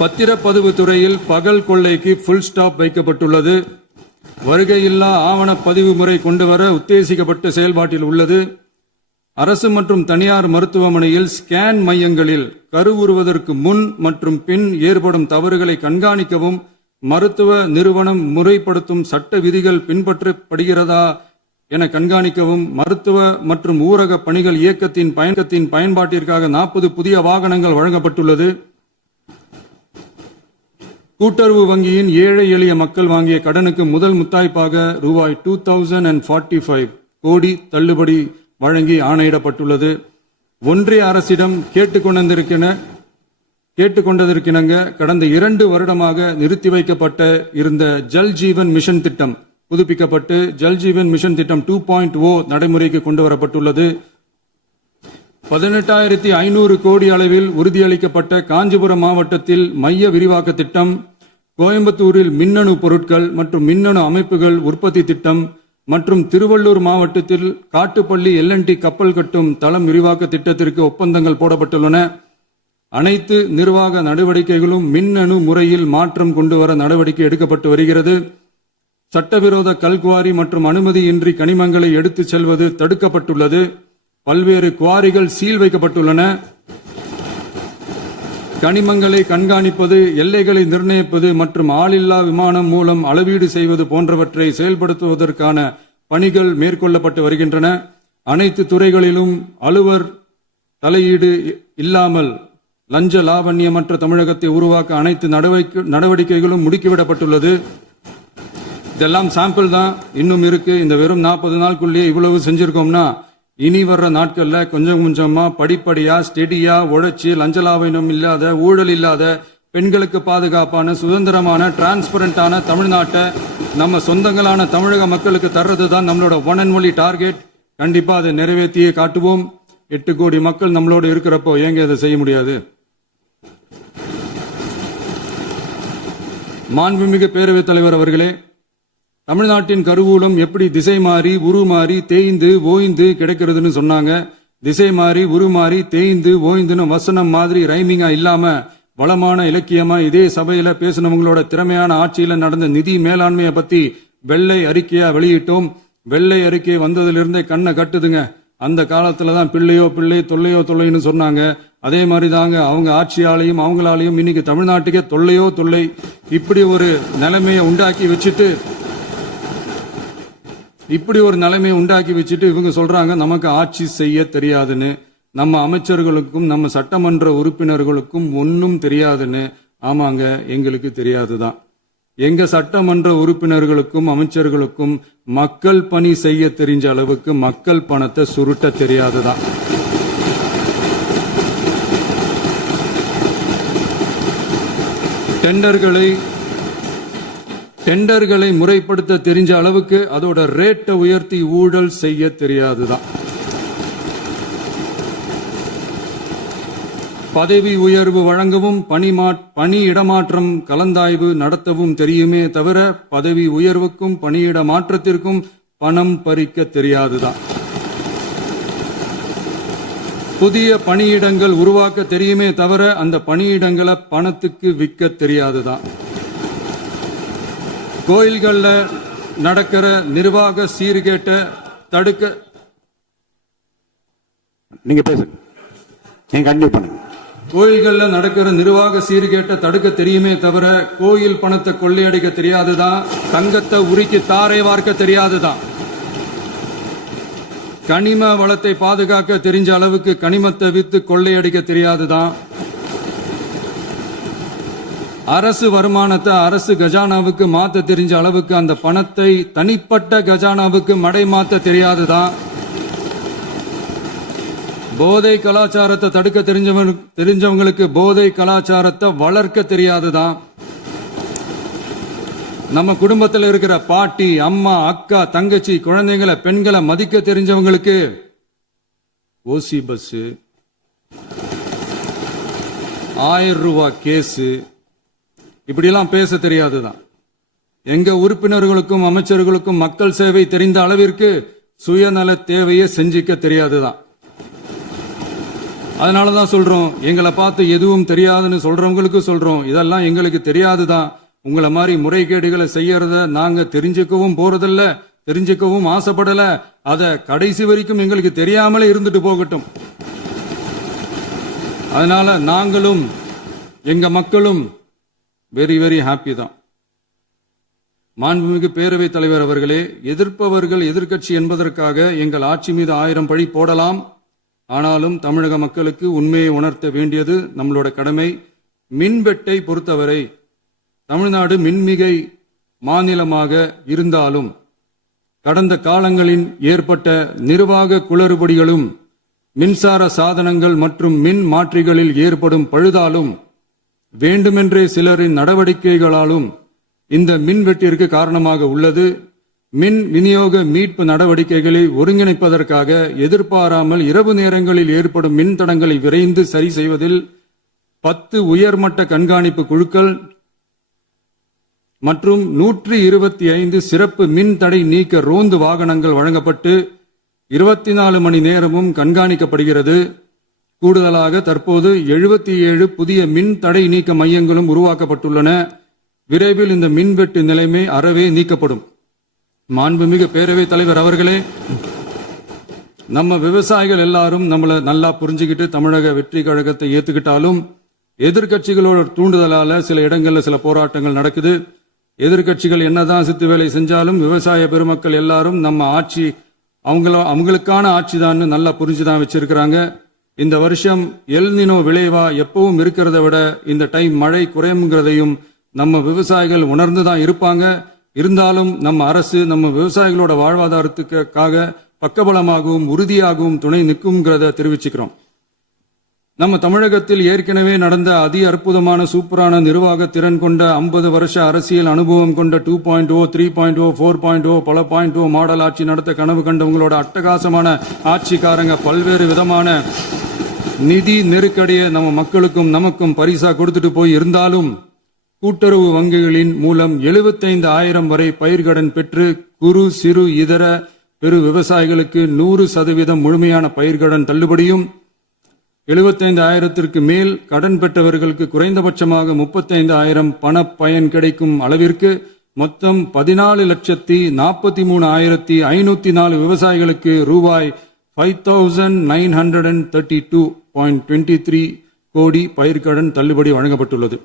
பத்திரப்பதிவு துறையில் பகல் கொள்ளைக்கு புல் ஸ்டாப் வைக்கப்பட்டுள்ளது. வருகையில்லா ஆவண பதிவு முறை கொண்டுவர உத்தேசிக்கப்பட்டு செயல்பாட்டில் உள்ளது. அரசு மற்றும் தனியார் மருத்துவமனையில் ஸ்கேன் மையங்களில் கருவுறுவதற்கு முன் மற்றும் பின் ஏற்படும் தவறுகளை கண்காணிக்கவும் மருத்துவ நிறுவனம் முறைப்படுத்தும் சட்ட விதிகள் பின்பற்றப்படுகிறதா என கண்காணிக்கவும், மருத்துவ மற்றும் ஊரக பணிகள் இயக்கத்தின் பயன்பாட்டிற்காக 40 புதிய வாகனங்கள் வழங்கப்பட்டுள்ளது. கூட்டுறவு வங்கியின் ஏழை எளிய மக்கள் வாங்கிய கடனுக்கு முதல் முத்தாய்ப்பாக ரூபாய் 2045 கோடி தள்ளுபடி வழங்கி ஆணையிடப்பட்டுள்ளது. ஒன்றிய அரசிடம் கேட்டுக்கொண்டதற்கிணங்க கடந்த 2 வருடமாக நிறுத்தி வைக்கப்பட்ட இருந்த ஜல் ஜீவன் மிஷன் திட்டம் புதுப்பிக்கப்பட்டு ஜல் ஜீவன் மிஷன் திட்டம் 2.0 நடைமுறைக்கு கொண்டு வரப்பட்டுள்ளது. 18,500 கோடி அளவில் உறுதியளிக்கப்பட்ட காஞ்சிபுரம் மாவட்டத்தில் மைய விரிவாக்க திட்டம், கோயம்புத்தூரில் மின்னணு பொருட்கள் மற்றும் மின்னணு அமைப்புகள் உற்பத்தி திட்டம் மற்றும் திருவள்ளூர் மாவட்டத்தில் காட்டுப்பள்ளி LNT கப்பல் கட்டும் தளம் விரிவாக்க திட்டத்திற்கு ஒப்பந்தங்கள் போடப்பட்டுள்ளன. அனைத்து நிர்வாக நடவடிக்கைகளும் மின்னணு முறையில் மாற்றம் கொண்டு வர நடவடிக்கை எடுக்கப்பட்டு வருகிறது. சட்டவிரோத கல்குவாரி மற்றும் அனுமதியின்றி கனிமங்களை எடுத்துச் செல்வது தடுக்கப்பட்டுள்ளது. பல்வேறு குவாரிகள் சீல் வைக்கப்பட்டுள்ளன. கனிமங்களை கண்காணிப்பது, எல்லைகளை நிர்ணயிப்பது மற்றும் ஆளில்லா விமானம் மூலம் அளவீடு செய்வது போன்றவற்றை செயல்படுத்துவதற்கான பணிகள் மேற்கொள்ளப்பட்டு வருகின்றன. அனைத்து துறைகளிலும் அலுவலர் தலையீடு இல்லாமல் லஞ்ச லாவண்யமற்ற தமிழகத்தை உருவாக்க அனைத்து நடவடிக்கைகளும் முடுக்கிவிடப்பட்டுள்ளது. இதெல்லாம் சாம்பிள் தான், இன்னும் இருக்கு. இந்த வெறும் 40 நாளுக்குள்ளேயே இவ்வளவு செஞ்சிருக்கோம்னா இனி வர்ற நாட்கள்ல கொஞ்சம் கொஞ்சமா படிப்படியா ஸ்டெடியா உழைச்சி லஞ்சலாவணம் இல்லாத, ஊழல் இல்லாத, பெண்களுக்கு பாதுகாப்பான, சுதந்திரமான, டிரான்ஸ்பரண்டான தமிழ்நாட்டை நம்ம சொந்தங்களான தமிழக மக்களுக்கு தர்றது தான் நம்மளோட ஒன் அண்ட் ஒன்லி டார்கெட். கண்டிப்பா அதை நிறைவேற்றியே காட்டுவோம். 8 கோடி மக்கள் நம்மளோட இருக்கிறப்போ ஏங்க அதை செய்ய முடியாது? மாண்புமிகு பேரவைத் தலைவர் அவர்களே, தமிழ்நாட்டின் கருவூலம் எப்படி திசை மாறி உருமாறி தேய்ந்து ஓய்ந்து கிடைக்கிறதுன்னு சொன்னாங்க. திசை மாறி உருமாறி தேய்ந்து ஓய்ந்துன்னு வசனம் மாதிரி ரைமிங்கா இல்லாம வளமான இலக்கியமா இதே சபையில பேசினவங்களோட திறமையான ஆட்சியில நடந்த நிதி மேலாண்மையை பத்தி வெள்ளை அறிக்கையா வெளியிட்டோம். வெள்ளை அறிக்கை வந்ததிலிருந்தே கண்ணை கட்டுதுங்க. அந்த காலத்துலதான் பிள்ளையோ பிள்ளை, தொல்லையோ தொல்லைன்னு சொன்னாங்க. அதே மாதிரி தாங்க அவங்க ஆட்சியாலையும் அவங்களாலையும் இன்னைக்கு தமிழ்நாட்டுக்கே தொல்லையோ தொல்லை. இப்படி ஒரு நிலைமையை உண்டாக்கி வச்சுட்டு இவங்க சொல்றாங்க நமக்கு ஆட்சி செய்ய தெரியாதுன்னு. நம்ம அமைச்சர்களுக்கும் நம்ம சட்டமன்ற உறுப்பினர்களுக்கும் ஒன்னும் தெரியாதுன்னு. ஆமாங்க, எங்களுக்கு தெரியாதுதான். எங்க சட்டமன்ற உறுப்பினர்களுக்கும் அமைச்சர்களுக்கும் மக்கள் பணி செய்ய தெரிஞ்ச அளவுக்கு மக்கள் பணத்தை சுருட்ட தெரியாதுதான். டெண்டர்களை முறைப்படுத்த தெரிஞ்ச அளவுக்கு அதோட ரேட்டை உயர்த்தி ஊழல் செய்ய தெரியாதுதான். பதவி உயர்வு வழங்கவும் பணி இடமாற்றம் கலந்தாய்வு நடத்தவும் தெரியுமே தவிர பதவி உயர்வுக்கும் பணியிட மாற்றத்திற்கும் பணம் பறிக்க தெரியாதுதான். புதிய பணியிடங்கள் உருவாக்க தெரியுமே தவிர அந்த பணியிடங்களை பணத்துக்கு விற்க தெரியாதுதான். கோயில்கள்ல நடக்கிற நிர்வாக சீர்கேட்டை தடுக்க நீங்க பேசுங்க, கண்டினியூ பண்ணுங்க. கோயில்கள்ல நடக்கிற நிர்வாக சீர்கேட்டை தடுக்க தெரியுமே தவிர கோயில் பணத்தை கொள்ளையடிக்க தெரியாதுதான். தங்கத்தை உருக்கி தாரை வார்க்க தெரியாதுதான். கனிம வளத்தை பாதுகாக்க தெரிஞ்ச அளவுக்கு கனிமத்தை வித்து கொள்ளையடிக்க தெரியாதுதான். அரசு வருமானத்தை அரசு கஜானாவுக்கு மாத்த தெரிஞ்ச அளவுக்கு அந்த பணத்தை தனிப்பட்ட கஜானாவுக்கு மடை மாத்த தெரியாதுதான். போதை கலாச்சாரத்தை தடுக்க தெரிஞ்சவங்களுக்கு போதை கலாச்சாரத்தை வளர்க்க தெரியாதுதான். நம்ம குடும்பத்தில் இருக்கிற பாட்டி, அம்மா, அக்கா, தங்கச்சி, குழந்தைங்களை, பெண்களை மதிக்க தெரிஞ்சவங்களுக்கு ஓசி பஸ், 1000 ரூபாய் கேஸ், இப்படியெல்லாம் பேச தெரியாதுதான். எங்க உறுப்பினர்களுக்கும் அமைச்சர்களுக்கும் மக்கள் சேவை தெரிந்த அளவிற்கு சுயநல தேவையை செஞ்சிக்க தெரியாதுதான். அதனாலதான் சொல்றோம், எங்களை பார்த்து எதுவும் தெரியாதுன்னு சொல்றவங்களுக்கு சொல்றோம், இதெல்லாம் எங்களுக்கு தெரியாதுதான். உங்களை மாதிரி முறைகேடுகளை செய்யறத நாங்க தெரிஞ்சுக்கவும் போறதில்ல, தெரிஞ்சுக்கவும் ஆசைப்படல. அத கடைசி வரைக்கும் எங்களுக்கு தெரியாமலே இருந்துட்டு போகட்டும். அதனால நாங்களும் எங்க மக்களும் வெரி வெரி ஹாப்பி தான். மாண்புமிகு பேரவைத் தலைவர் அவர்களே, எதிர்ப்பவர்கள் எதிர்க்கட்சி என்பதற்காக எங்கள் ஆட்சி மீது 1000 பழி போடலாம். ஆனாலும் தமிழக மக்களுக்கு உண்மையை உணர்த்த வேண்டியது நம்மளோட கடமை. மின்வெட்டை பொறுத்தவரை தமிழ்நாடு மின்மிகை மாநிலமாக இருந்தாலும் கடந்த காலங்களில் ஏற்பட்ட நிர்வாக குளறுபடிகளும் மின்சார சாதனங்கள் மற்றும் மின் மாற்றிகளில் ஏற்படும் பழுதாலும் வேண்டுமென்றே சிலரின் நடவடிக்கைகளாலும் இந்த மின்வெட்டிற்கு காரணமாக உள்ளது. மின் விநியோக மீட்பு நடவடிக்கைகளை ஒருங்கிணைப்பதற்காக எதிர்பாராமல் இரவு நேரங்களில் ஏற்படும் மின் தடங்களை விரைந்து சரி செய்வதில் 10 உயர்மட்ட கண்காணிப்பு குழுக்கள் மற்றும் 125 சிறப்பு மின் தடை நீக்க ரோந்து வாகனங்கள் வழங்கப்பட்டு 24 மணி நேரமும் கண்காணிக்கப்படுகிறது. கூடுதலாக தற்போது 77 புதிய மின் தடை நீக்க மையங்களும் உருவாக்கப்பட்டுள்ளன. விரைவில் இந்த மின்வெட்டு நிலைமை அறவே நீக்கப்படும். மாண்புமிகு பேரவைத் தலைவர் அவர்களே, நம்ம விவசாயிகள் எல்லாரும் நம்மள நல்லா புரிஞ்சுக்கிட்டு தமிழக வெற்றி கழகத்தை ஏத்துக்கிட்டாலும் எதிர்க்கட்சிகளோட தூண்டுதலால சில இடங்கள்ல சில போராட்டங்கள் நடக்குது. எதிர்க்கட்சிகள் என்னதான் சித்து வேலை செஞ்சாலும் விவசாய பெருமக்கள் எல்லாரும் நம்ம ஆட்சி அவங்களுக்கான ஆட்சி தான் நல்லா புரிஞ்சுதான் வச்சிருக்கிறாங்க. இந்த வருஷம் எல்னினோ விளைவா எப்பவும் இருக்கிறத விட இந்த டைம் மழை குறையுங்கிறதையும் நம்ம விவசாயிகள் உணர்ந்துதான் இருப்பாங்க. இருந்தாலும் நம்ம அரசு நம்ம விவசாயிகளோட வாழ்வாதாரத்துக்காக பக்கபலமாகவும் உறுதியாகவும் துணை நிற்கும்ங்கிறத தெரிவிச்சுக்கிறோம். நம்ம தமிழகத்தில் ஏற்கனவே நடந்த அதி அற்புதமான சூப்பரான நிர்வாக திறன் கொண்ட 50 வருஷ அரசியல் அனுபவம் கொண்ட 2.0, 3.0, 4.0 பல 0.0 மாடல் ஆட்சி நடத்த கனவு கண்டவங்களோட அட்டகாசமான ஆட்சிக்காரங்க பல்வேறு விதமான நிதி நெருக்கடியை நம்ம மக்களுக்கும் நமக்கும் பரிசா கொடுத்துட்டு போய் இருந்தாலும் கூட்டுறவு வங்கிகளின் மூலம் 75,000 வரை பயிர்கடன் பெற்று குறு சிறு இதர பெரு விவசாயிகளுக்கு 100% முழுமையான பயிர்கடன் தள்ளுபடியும் 75,000க்கு மேல் கடன் பெற்றவர்களுக்கு குறைந்தபட்சமாக 35,000 பண பயன் கிடைக்கும் அளவிற்கு மொத்தம் 14,43,504 விவசாயிகளுக்கு ரூபாய் 5,932.23 கோடி பயிர்கடன் தள்ளுபடி வழங்கப்பட்டுள்ளது.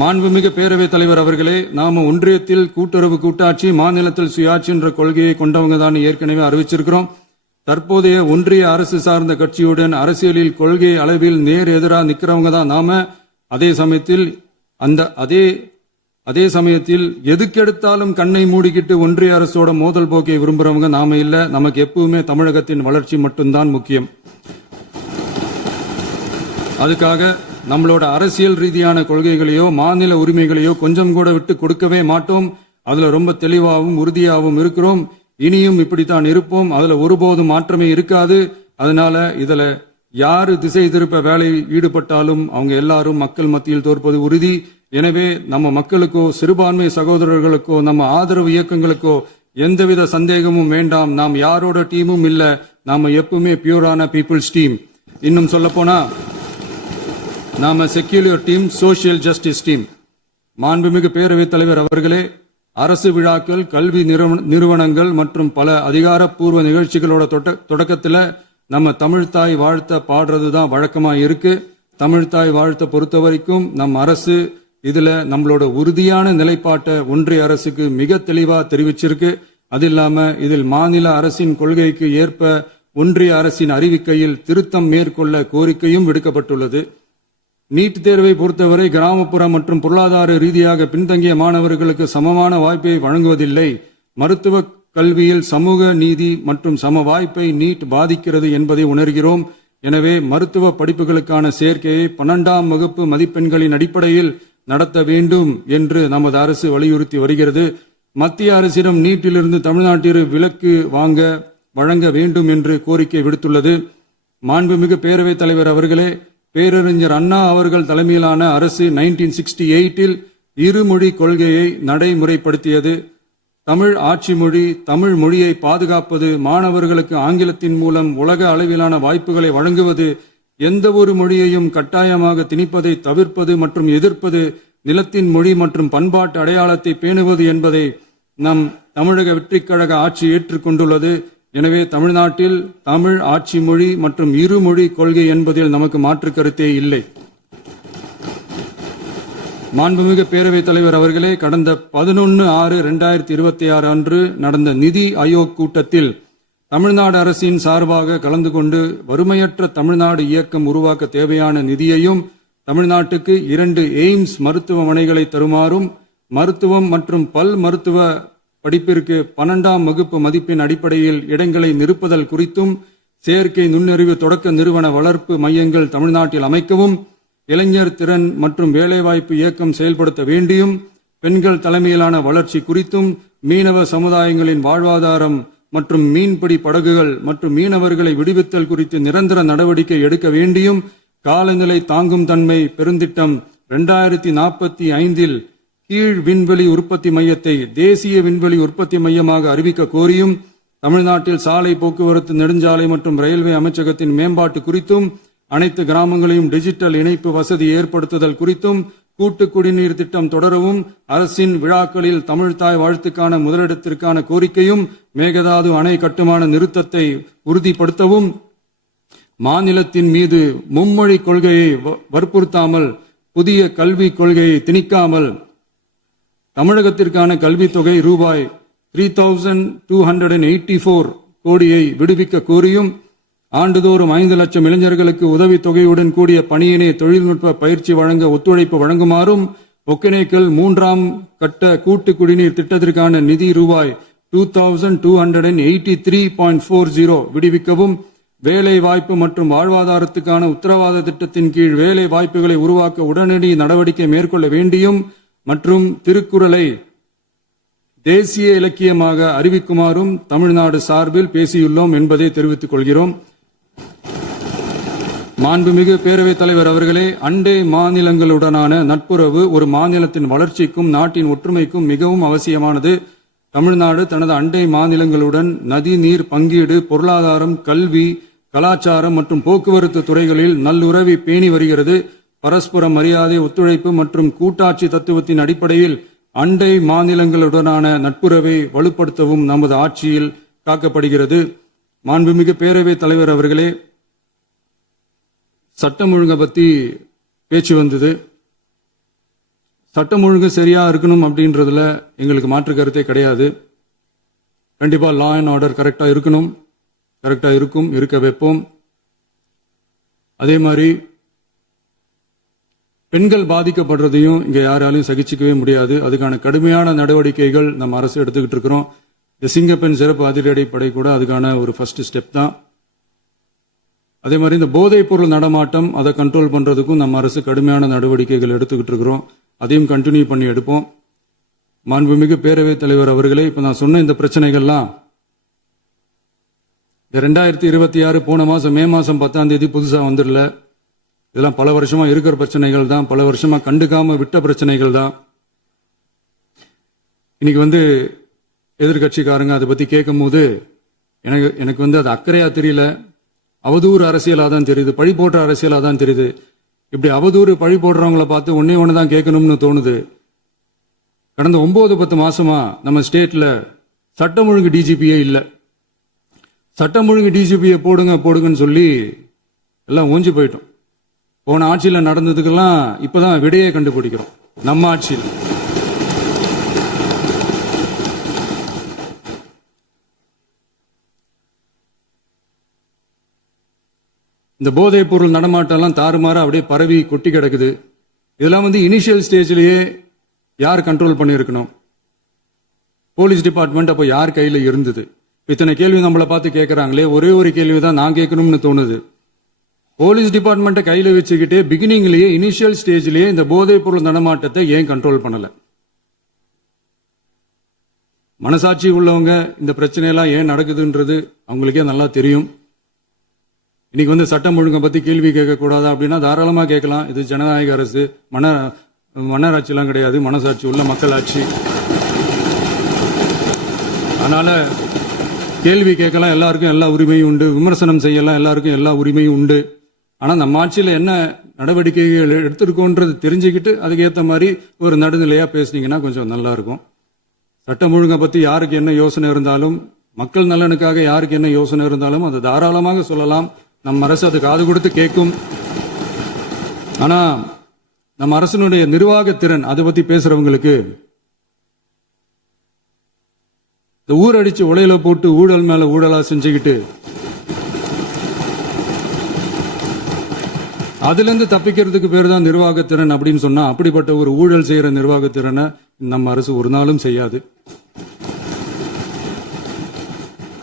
மாண்புமிகு பேரவைத் தலைவர் அவர்களே, நாம ஒன்றியத்தில் கூட்டுறவு கூட்டாட்சி, மாநிலத்தில் சுயாட்சி என்ற கொள்கையை கொண்டவங்க தான் ஏற்கனவே அறிவிச்சிருக்கிறோம். தற்போதைய ஒன்றிய அரசு சார்ந்த கட்சியுடன் அரசியலில் கொள்கை அளவில் நேர் எதிராக நிக்கிறவங்க தான் நாம. அதே சமயத்தில் எதுக்கெடுத்தாலும் கண்ணை மூடிக்கிட்டு ஒன்றிய அரசோட மோதல் போக்கை விரும்புறவங்க நாம இல்ல. நமக்கு எப்பவுமே தமிழகத்தின் வளர்ச்சி மட்டும்தான் முக்கியம். அதுக்காக நம்மளோட அரசியல் ரீதியான கொள்கைகளையோ மாநில உரிமைகளையோ கொஞ்சம் கூட விட்டு கொடுக்கவே மாட்டோம். அதுல ரொம்ப தெளிவாகவும் உறுதியாகவும் இருக்கிறோம். இனியும் இப்படித்தான் இருப்போம். அதுல ஒருபோதும் மாற்றமே இருக்காது. அதனால இதுல யாரு திசை திருப்ப வேலையில் ஈடுபட்டாலும் அவங்க எல்லாரும் மக்கள் மத்தியில் தோற்பது உறுதி. எனவே நம்ம மக்களுக்கோ சிறுபான்மை சகோதரர்களுக்கோ நம்ம ஆதரவு இயக்கங்களுக்கோ எந்தவித சந்தேகமும் வேண்டாம். நாம் யாரோட டீமும் இல்ல. நாம எப்பவுமே பியூரான பீப்புள்ஸ் டீம். இன்னும் சொல்ல போனா நாம secular team, social justice team. மாண்புமிகு பேரவைத் தலைவர் அவர்களே, அரசு விழாக்கள், கல்வி நிறுவனங்கள் மற்றும் பல அதிகாரப்பூர்வ நிகழ்ச்சிகளோட தொடக்கத்துல நம்ம தமிழ்தாய் வாழ்த்த பாடுறதுதான் வழக்கமா இருக்கு. தமிழ்தாய் வாழ்த்த பொறுத்த வரைக்கும் நம் அரசு இதுல நம்மளோட உறுதியான நிலைப்பாட்டை ஒன்றிய அரசுக்கு மிக தெளிவா தெரிவிச்சிருக்கு. அது இல்லாம இதில் மாநில அரசின் கொள்கைக்கு ஏற்ப ஒன்றிய அரசின் அறிவிக்கையில் திருத்தம் மேற்கொள்ள கோரிக்கையும் விடுக்கப்பட்டுள்ளது. நீட் தேர்வை பொறுத்தவரை கிராமப்புற மற்றும் பொருளாதார ரீதியாக பின்தங்கிய மாணவர்களுக்கு சமமான வாய்ப்பை வழங்குவதில்லை. மருத்துவ கல்வியில் சமூக நீதி மற்றும் சம வாய்ப்பை நீட் பாதிக்கிறது என்பதை உணர்கிறோம். எனவே மருத்துவ படிப்புகளுக்கான சேர்க்கையை 12ஆம் வகுப்பு மதிப்பெண்களின் அடிப்படையில் நடத்த வேண்டும் என்று நமது அரசு வலியுறுத்தி வருகிறது. மத்திய அரசிடம் நீட்டிலிருந்து தமிழ்நாட்டிற்கு விலக்கு வழங்க வேண்டும் என்று கோரிக்கை விடுத்துள்ளது. மாண்புமிகு பேரவைத் தலைவர் அவர்களே, பேரறிஞர் அண்ணா அவர்கள் தலைமையிலான அரசு 1968 இருமொழி கொள்கையை நடைமுறைப்படுத்தியது. தமிழ் ஆட்சி மொழி, தமிழ் மொழியை பாதுகாப்பது, மாணவர்களுக்கு ஆங்கிலத்தின் மூலம் உலக அளவிலான வாய்ப்புகளை வழங்குவது, எந்த ஒரு மொழியையும் கட்டாயமாக திணிப்பதை தவிர்ப்பது மற்றும் எதிர்ப்பது, நிலத்தின் மொழி மற்றும் பண்பாட்டு அடையாளத்தை பேணுவது என்பதை நம் தமிழக வெற்றிக் கழக ஆட்சி ஏற்றுக்கொண்டுள்ளது. எனவே தமிழ்நாட்டில் தமிழ் ஆட்சி மொழி மற்றும் இருமொழி கொள்கை என்பதில் நமக்கு மாற்று கருத்தே இல்லை. மாண்புமிகு பேரவைத் தலைவர் அவர்களே, கடந்த 11/6/2026 அன்று நடந்த நிதி ஆயோக் கூட்டத்தில் தமிழ்நாடு அரசின் சார்பாக கலந்து கொண்டு வறுமையற்ற தமிழ்நாடு இயக்கம் உருவாக்க தேவையான நிதியையும், தமிழ்நாட்டுக்கு 2 எய்ம்ஸ் மருத்துவமனைகளை தருமாறும், மருத்துவம் மற்றும் பல் மருத்துவ படிப்பிற்கு 12ஆம் வகுப்பு மதிப்பெண் அடிப்படையில் இடங்களை நிரப்புதல் குறித்தும், செயற்கை நுண்ணறிவு தொடக்க நிறுவன வளர்ப்பு மையங்கள் தமிழ்நாட்டில் அமைக்கவும், இளைஞர் திறன் மற்றும் வேலைவாய்ப்பு இயக்கம் செயல்படுத்த வேண்டியும், பெண்கள் தலைமையிலான வளர்ச்சி குறித்தும், மீனவ சமுதாயங்களின் வாழ்வாதாரம் மற்றும் மீன்பிடி படகுகள் மற்றும் மீனவர்களை விடுவித்தல் குறித்து நிரந்தர நடவடிக்கை எடுக்க வேண்டியும், காலநிலை தாங்கும் தன்மை பெருந்திட்டம் 2045 கீழ் விண்வெளி உற்பத்தி மையத்தை தேசிய விண்வெளி உற்பத்தி மையமாக அறிவிக்க கோரியும், தமிழ்நாட்டில் சாலை போக்குவரத்து நெடுஞ்சாலை மற்றும் ரயில்வே அமைச்சகத்தின் மேம்பாட்டு குறித்தும், அனைத்து கிராமங்களையும் டிஜிட்டல் இணைப்பு வசதி ஏற்படுத்துதல் குறித்தும், கூட்டு குடிநீர் திட்டம் தொடரவும், அரசின் விழாக்களில் தமிழ்தாய் வாழ்த்துக்கான முதலிடத்திற்கான கோரிக்கையும், மேகதாது அணை கட்டுமான நிறுத்தத்தை உறுதிப்படுத்தவும், மாநிலத்தின் மீது மும்மொழி கொள்கையை வற்புறுத்தாமல் புதிய கல்விக் கொள்கையை திணிக்காமல் தமிழகத்திற்கான கல்வித் தொகை ரூபாய் 3284 கோடியை விடுவிக்க கோரியும், ஆண்டுதோறும் 5 லட்சம் இளைஞர்களுக்கு உதவித் தொகையுடன் கூடிய பணியினை தொழில்நுட்ப பயிற்சி வழங்க ஒத்துழைப்பு வழங்குமாறும், ஒகேனக்கல் 3ஆம் கட்ட கூட்டு குடிநீர் திட்டத்திற்கான நிதி ரூபாய் 2283.40 விடுவிக்கவும், வேலை வாய்ப்பு மற்றும் வாழ்வாதாரத்துக்கான உத்தரவாத திட்டத்தின் கீழ் வேலை வாய்ப்புகளை உருவாக்க உடனடி நடவடிக்கை மேற்கொள்ள வேண்டியும் மற்றும் திருக்குறளை தேசிய இலக்கியமாக அறிவிக்குமாறும் தமிழ்நாடு சார்பில் பேசியுள்ளோம் என்பதை தெரிவித்துக் கொள்கிறோம். மாண்புமிகு பேரவைத் தலைவர் அவர்களே, அண்டை மாநிலங்களுடனான நட்புறவு ஒரு மாநிலத்தின் வளர்ச்சிக்கும் நாட்டின் ஒற்றுமைக்கும் மிகவும் அவசியமானது. தமிழ்நாடு தனது அண்டை மாநிலங்களுடன் நதி நீர் பங்கீடு, பொருளாதாரம், கல்வி, கலாச்சாரம் மற்றும் போக்குவரத்து துறைகளில் நல்லுறவை பேணி வருகிறது. பரஸ்பர மரியாதை, ஒத்துழைப்பு மற்றும் கூட்டாட்சி தத்துவத்தின் அடிப்படையில் அண்டை மாநிலங்களுடனான நட்புறவை வலுப்படுத்தவும் நமது ஆட்சியில் காக்கப்படுகிறது. மாண்புமிகு பேரவைத் தலைவர் அவர்களே, சட்டம் ஒழுங்கை பத்தி பேச்சு வந்தது. சட்டம் ஒழுங்கு சரியா இருக்கணும் அப்படின்றதுல எங்களுக்கு மாற்று கருத்தே கிடையாது. கண்டிப்பா லா அண்ட் ஆர்டர் கரெக்டா இருக்கணும், கரெக்டா இருக்கும், இருக்க வைப்போம். அதே மாதிரி பெண்கள் பாதிக்கப்படுறதையும் இங்க யாராலையும் சகிச்சுக்கவே முடியாது. அதுக்கான கடுமையான நடவடிக்கைகள் நம்ம அரசு எடுத்துக்கிட்டு இருக்கிறோம். இந்த சிங்கப்பெண் சிறப்பு அதிரடிப்படை கூட அதுக்கான ஒரு ஃபர்ஸ்ட் ஸ்டெப் தான். அதே மாதிரி இந்த போதைப் பொருள் நடமாட்டம் அதை கண்ட்ரோல் பண்றதுக்கும் நம்ம அரசு கடுமையான நடவடிக்கைகள் எடுத்துக்கிட்டு இருக்கிறோம். அதையும் கண்டினியூ பண்ணி எடுப்போம். மாண்புமிகு பேரவைத் தலைவர் அவர்களே, இப்ப நான் சொன்ன இந்த பிரச்சனைகள்லாம் 2026 போன மாசம் மே மாசம் 10ஆம் தேதி புதுசா வந்துடல. இதெல்லாம் பல வருஷமா இருக்கிற பிரச்சனைகள் தான், பல வருஷமா கண்டுக்காம விட்ட பிரச்சனைகள் தான். இன்னைக்கு எதிர்கட்சிக்காரங்க அதை பத்தி கேட்கும் போது எனக்கு அது அக்கறையா தெரியல, அவதூறு அரசியலா தான் தெரியுது, பழி போடுற அரசியலா தான் தெரியுது. இப்படி அவதூறு பழி போடுறவங்களை பார்த்து ஒன்னே ஒண்ணுதான் கேட்கணும்னு தோணுது. கடந்த 9-10 மாசமா நம்ம ஸ்டேட்ல சட்டம் ஒழுங்கு டிஜிபியே இல்ல. சட்டம் ஒழுங்கு டிஜிபியை போடுங்கன்னு சொல்லி எல்லாம் ஓஞ்சி போயிட்டோம். போன ஆட்சியில நடந்ததுக்கெல்லாம் இப்பதான் விடையே கண்டுபிடிக்கிறோம் நம்ம ஆட்சியில். இந்த போதைப் பொருள் நடமாட்டம் எல்லாம் தாறுமாற அப்படியே பரவி கொட்டி கிடக்குது. இதெல்லாம் இனிஷியல் ஸ்டேஜ்லயே யார் கண்ட்ரோல் பண்ணியிருக்கணும்? போலீஸ் டிபார்ட்மெண்ட் அப்போ யார் கையில இருந்தது? இத்தனை கேள்வி நம்மளை பார்த்து கேட்கறாங்களே, ஒரே ஒரு கேள்வி தான் நான் கேட்கணும்னு தோணுது. போலீஸ் டிபார்ட்மெண்ட்டை கையில வச்சுக்கிட்டே பிகினிங்லயே இனிஷியல் ஸ்டேஜ்லயே இந்த போதைப் பொருள் நடமாட்டத்தை ஏன் கண்ட்ரோல் பண்ணல? மனசாட்சி உள்ளவங்க இந்த பிரச்சனையெல்லாம் ஏன் நடக்குதுன்றது அவங்களுக்கே நல்லா தெரியும். இன்னைக்கு சட்டம் ஒழுங்கை பத்தி கேள்வி கேட்க கூடாதா அப்படின்னா தாராளமா கேட்கலாம். இது ஜனநாயக அரசு, மன்னராட்சி எல்லாம் கிடையாது, மனசாட்சி உள்ள மக்களாட்சி. அதனால கேள்வி கேட்கலாம், எல்லாருக்கும் எல்லா உரிமையும் உண்டு. விமர்சனம் செய்யலாம், எல்லாருக்கும் எல்லா உரிமையும் உண்டு. ஆனா நம்ம ஆட்சியில என்ன நடவடிக்கைகள் எடுத்திருக்கோன்றது தெரிஞ்சுக்கிட்டு அதுக்கு ஏற்ற மாதிரி ஒரு நடுநிலையா பேசுனீங்கன்னா கொஞ்சம் நல்லா இருக்கும். சட்டம் ஒழுங்கை பத்தி யாருக்கு என்ன யோசனை இருந்தாலும், மக்கள் நலனுக்காக யாருக்கு என்ன யோசனை இருந்தாலும் அதை தாராளமாக சொல்லலாம். நம்ம அரசு அது காது கொடுத்து கேட்கும். ஆனா நம்ம அரசனுடைய நிர்வாக திறன் அதை பத்தி பேசுறவங்களுக்கு இந்த ஊரடிச்சு உலையில போட்டு ஊழல் மேல ஊழலா செஞ்சுக்கிட்டு அதுல இருந்து தப்பிக்கிறதுக்கு பேர் தான் நிர்வாகத்திறன் அப்படின்னு சொன்னா, அப்படிப்பட்ட ஒரு ஊழல் செய்யற நிர்வாகத்திறனை நம்ம அரசு ஒரு நாளும் செய்யாது.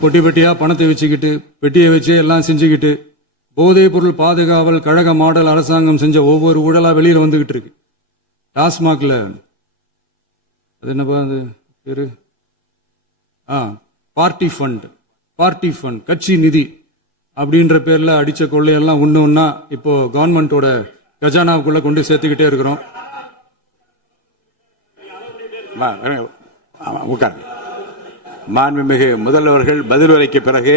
பொட்டி பெட்டியா பணத்தை வச்சுக்கிட்டு பெட்டியை வச்சு எல்லாம் செஞ்சுக்கிட்டு போதைப் பொருள் பாதுகாவல் கழக மாடல் அரசாங்கம் செஞ்ச ஒவ்வொரு ஊழலா வெளியில வந்துகிட்டு இருக்கு. டாஸ்மாக்ல அது என்னப்பா அது பேரு, பார்ட்டி ஃபண்ட் கட்சி நிதி அப்படின்ற பேர்ல அடிச்ச கொள்ளையெல்லாம் ஒண்ணு இப்போ கவர்மெண்டோட கஜானாவுக்குள்ள கொண்டு சேர்த்துக்கிட்டே இருக்கிறோம். மாண்புமிகு முதல்வர்கள் பதில் உரைக்கு பிறகு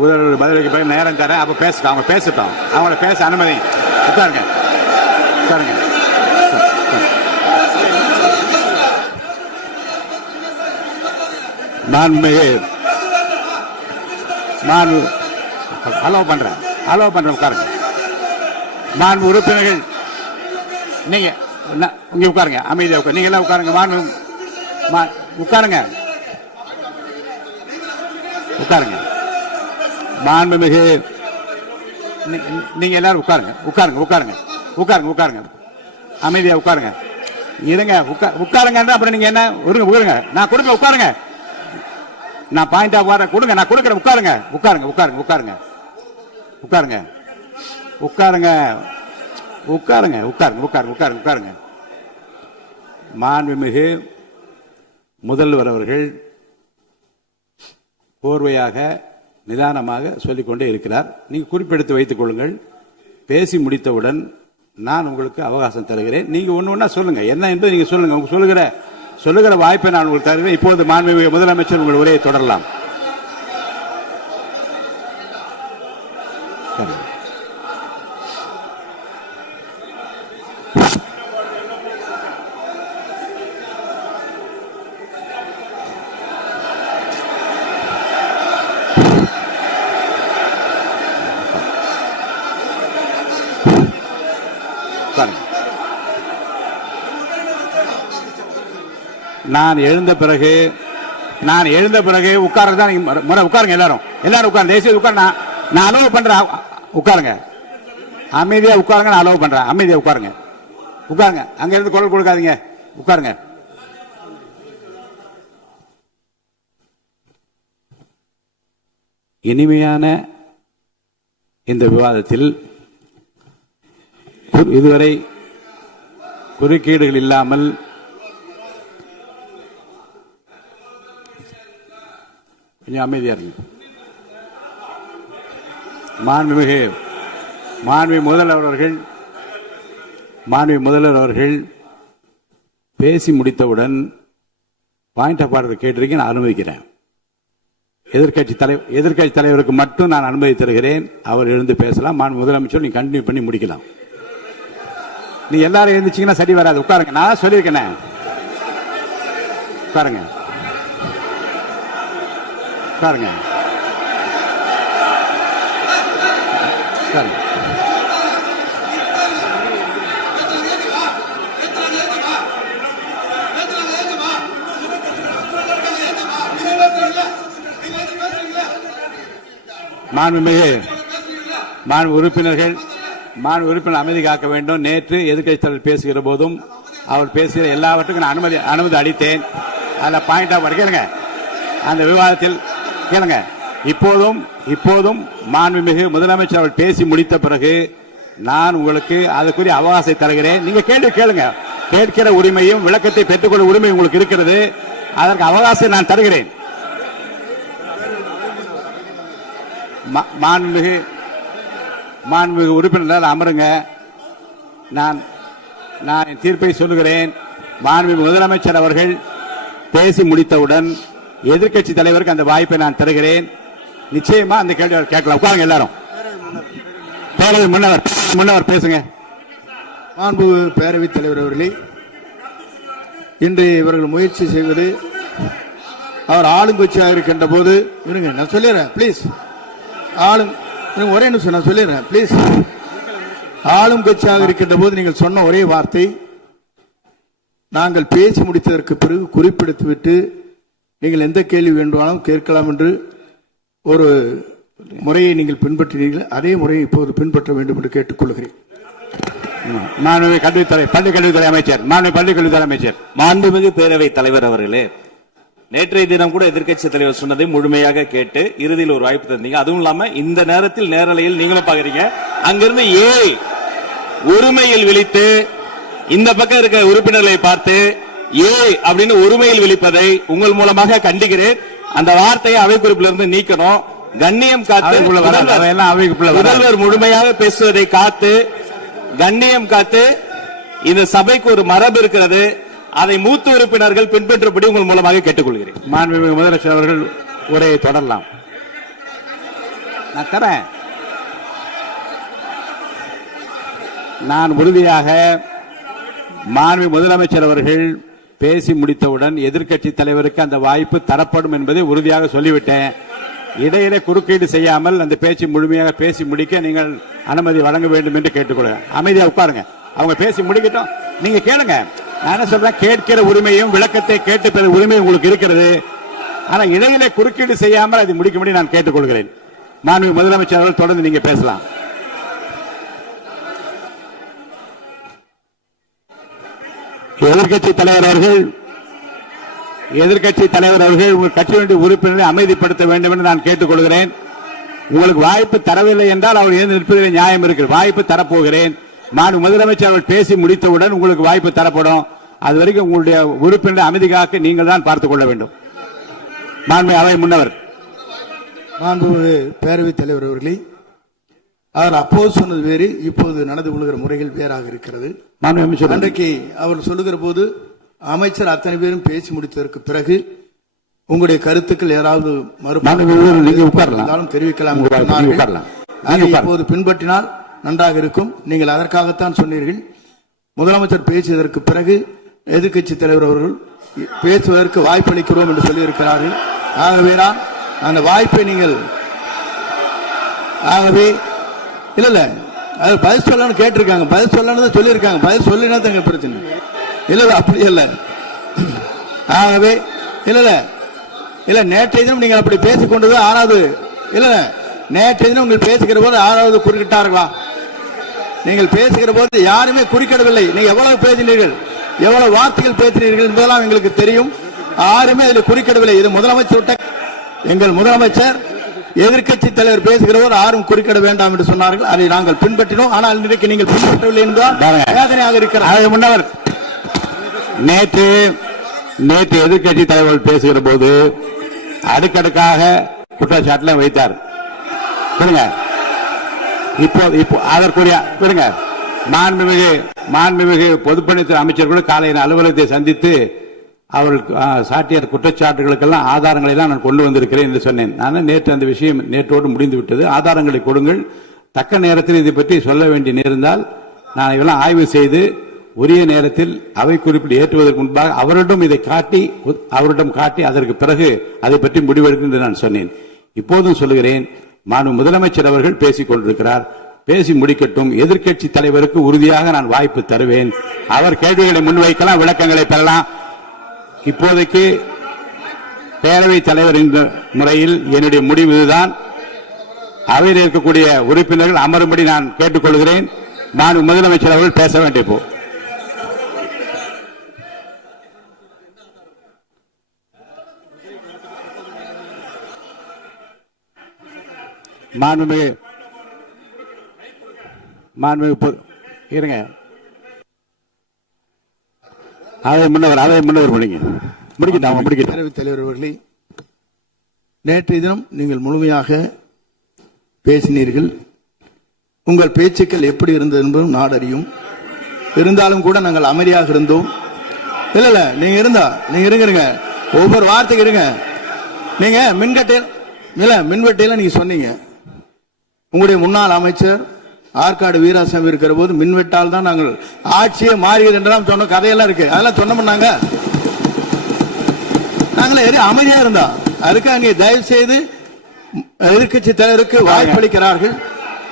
முதல்வர் பதிலுக்கு பிறகு நேரம் தரேன். அப்ப பேசட்டும், அவங்க பேசட்டும், அவங்கள பேச அனுமதி. உட்காருங்க உட்காருங்க. மாண்புமிகு அலோவ் பண்றேன் உட்காருங்க. மாண்பு உறுப்பினர்கள் நீங்க இங்க உட்காருங்க, அமைதியா உட்காரு. நீங்க எல்லாம் உட்காருங்க. மாண்புமிகு நீங்க எல்லாரும் உட்காருங்க. அமைதியா உட்காருங்க. இருங்க, உட்காருங்க. அப்புறம் நீங்க என்ன உட்காருங்க. நான் கொடுக்கல, உட்காருங்க. நான் பாயிண்ட் ஆஃப் வார கொடுங்க, நான் கொடுக்கறேன். உட்காருங்க. மாண்புமிகு முதல்வர் அவர்கள் கோர்வையாக நிதானமாக சொல்லிக்கொண்டே இருக்கிறார். நீங்க குறிப்பெடுத்து வைத்துக் கொள்ளுங்கள். பேசி முடித்தவுடன் நான் உங்களுக்கு அவகாசம் தருகிறேன். நீங்க ஒண்ணு சொல்லுங்க, என்ன என்பது நீங்க சொல்லுங்க. உங்க சொல்லுகிற வாய்ப்பை நான் உங்களுக்கு தருகிறேன். இப்போது மாண்புமிகு முதலமைச்சர் உங்கள் உரையை தொடரலாம். நான் எழுந்த பிறகு உட்கார்றதான் முறை. உட்காருங்க, எல்லாரும் உட்காருங்க. தேசிய உட்கார். நான் அலோவ் பண்றேன். உட்காருங்க, அமைதியா உட்காருங்க. நான் அலோவ் பண்றேன். அமைதியா உட்காருங்க. அங்க இருந்து குரல் கொடுக்காதீங்க. உட்காருங்க. இனிமையான இந்த விவாதத்தில் இதுவரை குறுக்கீடுகள் இல்லாமல் கொஞ்சம் அமைதியா இருங்க. மாண்புமிகு முதல்வர் அவர்கள் பேசி முடித்தவுடன் பாயிண்ட் ஆஃப் ஆர்டர் கேட்டிருக்கேன், நான் அனுமதிக்கிறேன். எதிர்கட்சி தலைவருக்கு மட்டும் நான் அனுமதி தருகிறேன். அவர் எழுந்து பேசலாம். மாண்பு முதலமைச்சர் நீங்க கண்டினியூ பண்ணி முடிக்கலாம். நீ எல்லாரும் எழுந்துச்சீங்கன்னா சரி வராது. உட்காருங்க. நான் சொல்லியிருக்கேன். உட்காருங்க. மாண்பு உறுப்பினர்கள் அமைதி காக்க வேண்டும். நேற்று எதிர்க்கட்சி தலைவர் பேசுகிற போதும் அவர் பேசுகிற எல்லாவற்றுக்கும் நான் அனுமதி அளித்தேன். அதுல பாயிண்ட் ஆஃப் கேளுங்க. அந்த விவாதத்தில் கேளுங்க. இப்போதும் மாண்புமிகு முதலமைச்சர் அவர்கள் பேசி முடித்த பிறகு நான் உங்களுக்கு அதுக்குரிய அவகாசத்தை தருகிறேன். நீங்க கேள்வி கேளுங்க. கேட்கிற உரிமையும் விளக்கத்தை பெற்றுக்கொள்ள உரிமை உங்களுக்கு இருக்கிறது. அதற்கு அவகாசத்தை நான் தருகிறேன். மாண்புமிகு உறுப்பினர் அமருங்க. நான் என் தீர்ப்பை சொல்லுகிறேன். மாண்புமிகு முதலமைச்சர் அவர்கள் பேசி முடித்தவுடன் எதிர்க்கட்சி தலைவருக்கு அந்த வாய்ப்பை நான் தருகிறேன். நிச்சயமா அந்த கேள்வி கேட்கலாம். உட்காருங்க எல்லாரும். முன்னவர் பேசுங்க. மாண்பு பேரவைத் தலைவர் அவர்களே, இன்று இவர்கள் முயற்சி செய்வது அவர் ஆளுங்கட்சியாக இருக்கின்ற போது இருங்க, நான் சொல்லிடுறேன் ப்ளீஸ். ஒரே நிமிஷம் நான் சொல்லிடுறேன் ப்ளீஸ். ஆளும் கட்சியாக இருக்கின்ற போது நீங்கள் சொன்ன ஒரே வார்த்தை, நாங்கள் பேசி முடித்ததற்கு பிறகு குறிப்பிடுத்துவிட்டு நீங்கள் எந்த கேள்வி வேண்டுமானாலும் கேட்கலாம் என்று ஒரு முறையை நீங்கள் பின்பற்றினீர்கள். அதே முறையை இப்போது பின்பற்ற வேண்டும் என்று கேட்டுக்கொள்கிறேன். மாண்புமிகு பள்ளிக்கல்வித்துறை அமைச்சர், மாண்புமிகு பள்ளிக்கல்வித்துறை அமைச்சர். மாண்புமிகு பேரவைத் தலைவர் அவர்களே, நேற்றைய தினம் கூட எதிர்க்கட்சி தலைவர் சொன்னதை முழுமையாக கேட்டு இறுதியில் ஒரு வாய்ப்பு தந்தீங்க. அதுவும் இல்லாம இந்த நேரத்தில் நேரலையில் நீங்களும் பாக்குறீங்க. அங்கிருந்து ஏய் உரிமையில் விழித்து இந்த பக்கம் இருக்க உறுப்பினர்களை பார்த்து ஏய் அப்படின்னு உரிமையில் விழிப்பதை உங்கள் மூலமாக கண்டிக்கிறேன். அந்த வார்த்தையை அவை குறிப்பிலிருந்து நீக்கணும். கண்ணியம் காத்து முதல்வர் முழுமையாக பேசுவதை காத்து கண்ணியம் காத்து இந்த சபைக்கு ஒரு மரபு இருக்கிறது. அதை மூத்த உறுப்பினர்கள் பின்பற்றபடி உங்கள் மூலமாக கேட்டுக்கொள்கிறேன். மாண்புமிகு முதலமைச்சர் அவர்கள் உரையை தொடரலாம். நான் தரேன். நான் உறுதியாக மாண்புமிகு முதலமைச்சர் அவர்கள் பேசி முடித்தவுடன் எதிர்க்கட்சி தலைவருக்கு அந்த வாய்ப்பு தரப்படும் என்பதை உறுதியாக சொல்லிவிட்டேன். இடையிலே குறுக்கீடு செய்யாமல் அந்த பேச்சு முழுமையாக பேசி முடிக்க நீங்கள் அனுமதி வழங்க வேண்டும் என்று கேட்டுக்கொள்கிறேன். அமைதியா உட்காருங்க, அவங்க பேசி முடிக்கட்டும், நீங்க கேளுங்க. நான் என்ன சொல்றேன், கேட்கிற உரிமையும் விளக்கத்தை கேட்டு பெற உரிமை உங்களுக்கு இருக்கிறது. ஆனா இடையிலே குறுக்கீடு செய்யாமல் அதை முடிக்கும்படி நான் கேட்டுக்கொள்கிறேன். மாண்புமிகு முதலமைச்சர் அவர்கள் தொடர்ந்து நீங்க பேசலாம். எதிர்க்கட்சி தலைவர் அவர்கள் உங்கள் கட்சியினுடைய உறுப்பினரை அமைதிப்படுத்த வேண்டும் என்று நான் கேட்டுக்கொள்கிறேன். உங்களுக்கு வாய்ப்பு தரவில்லை என்றால் அவர் எழுந்து நிற்பதில் நியாயம் இருக்கு. வாய்ப்பு தரப்போகிறேன். மாண்பு முதலமைச்சர் அவர்கள் பேசி முடித்தவுடன் உங்களுக்கு வாய்ப்பு தரப்படும். அது வரைக்கும் உங்களுடைய உறுப்பினரை அமைதி காக்க நீங்கள் தான் பார்த்துக் கொள்ள வேண்டும். மாண்பு அவை முன்னவர். மாண்பு பேரவைத் தலைவர் அவர்களே, அவர் அப்போது சொன்னது வேறு, இப்போது நடந்து கொள்கிற முறைகள் வேறாக இருக்கிறது. அன்றைக்கு அவர் சொல்லுகிற போது அமைச்சர் அத்தனை பேரும் பேசி முடித்ததற்கு பிறகு உங்களுடைய கருத்துக்கள் ஏதாவது தெரிவிக்கலாம். இப்போது பின்பற்றினால் நன்றாக இருக்கும். நீங்கள் அதற்காகத்தான் சொன்னீர்கள். முதலமைச்சர் பேசியதற்கு பிறகு எதிர்க்கட்சி தலைவர் அவர்கள் பேசுவதற்கு வாய்ப்பளிக்கிறோம் என்று சொல்லியிருக்கிறார்கள். ஆகவேதான் அந்த வாய்ப்பை நீங்கள் இல்ல அது பதில் சொல்லணும்னு கேட்டிருக்காங்க. பதில் சொல்லணும் சொல்லியிருக்காங்க. பதில் சொல்லினா தங்க பிரச்சனை இல்ல, அப்படி இல்ல. ஆகவே இல்ல நேற்றைய தினம் நீங்கள் அப்படி பேசிக் கொண்டது ஆறாவது இல்ல. நேற்றைய தினம் நீங்கள் பேசுகிற போது ஆறாவது குறுக்கிட்டார்களா? நீங்கள் பேசுகிற போது யாருமே குறுக்கிடவில்லை. நீங்க எவ்வளவு பேசினீர்கள், எவ்வளவு வார்த்தைகள் பேசினீர்கள் என்பதெல்லாம் எங்களுக்கு தெரியும். யாருமே அதில் குறுக்கிடவில்லை. இது முதலமைச்சர், எங்கள் முதலமைச்சர் எதிர்க்கட்சி தலைவர் பேசுகிற போது யாரும் குறுக்கிட வேண்டாம் என்று சொன்னார்கள். அதை நாங்கள் பின்பற்றினோம். ஆனால் இன்றைக்கு நீங்கள் பின்பற்றவில்லை என்பதால் வேதனையாக இருக்கிறார். முன்னவர் நேற்று எதிர்க்கட்சி தலைவர் பேசுகிற போது அடுக்கடுக்காக குற்றச்சாட்டுல வைத்தார். இப்போ அதற்குரிய மாண்புமிகு பொதுப்பணித்துறை அமைச்சர்கள் காலையில் அலுவலகத்தை சந்தித்து அவர்கள் சாட்டிய குற்றச்சாட்டுகளுக்கெல்லாம் ஆதாரங்களை எல்லாம் நான் கொண்டு வந்திருக்கிறேன் என்று சொன்னேன். நான் நேற்று அந்த விஷயம் நேற்றோடு முடிந்து விட்டது. ஆதாரங்களை கொடுங்கள். தக்க நேரத்தில் இதை பற்றி சொல்ல வேண்டிய நேர்ந்தால் நான் இதெல்லாம் ஆய்வு செய்து உரிய நேரத்தில் அவை குறிப்பிட்டு ஏற்றுவதற்கு முன்பாக அவரிடம் காட்டி அதற்கு பிறகு அதை பற்றி முடிவெடுக்கும் என்று நான் சொன்னேன். இப்போதும் சொல்லுகிறேன், மாண்பு முதலமைச்சர் அவர்கள் பேசிக் கொண்டிருக்கிறார். பேசி முடிக்கட்டும். எதிர்க்கட்சி தலைவருக்கு உறுதியாக நான் வாய்ப்பு தருவேன். அவர் கேள்விகளை முன்வைக்கலாம், விளக்கங்களை பெறலாம். இப்போதைக்கு பேரவைத் தலைவர் என்ற முறையில் என்னுடைய முடிவு இதுதான். அவையில் இருக்கக்கூடிய உறுப்பினர்கள் அமரும்படி நான் கேட்டுக்கொள்கிறேன். நான் முதலமைச்சர் அவர்கள் பேச வேண்டிய போ இருங்க. அதை முன்னவர் பேரவைத் தலைவர் அவர்களே, நேற்றைய தினம் நீங்கள் முழுமையாக பேசினீர்கள். உங்கள் பேச்சுக்கள் எப்படி இருந்தது என்பதும் நாடறியும். இருந்தாலும் கூட நாங்கள் அமைதியாக இருந்தோம். இல்ல நீங்க இருங்க, ஒவ்வொரு வார்த்தைக்கு இருங்க. நீங்க மின்வெட்டையில நீங்க சொன்னீங்க, உங்களுடைய முன்னாள் அமைச்சர் ஆற்காடு வீராசாமி இருக்கிற போது மின்வெட்டால் தான் நாங்கள் ஆட்சியே மாறியது என்றெல்லாம் சொன்ன கதையெல்லாம் இருக்கு. அதெல்லாம் சொன்னோம்னாங்க, நாங்களே அமைதியா இருந்தோம். அதுக்காக நீங்க தயவு செய்து எதிர்க்கட்சி தலைவருக்கு வாய்ப்பளிக்கிறார்கள்.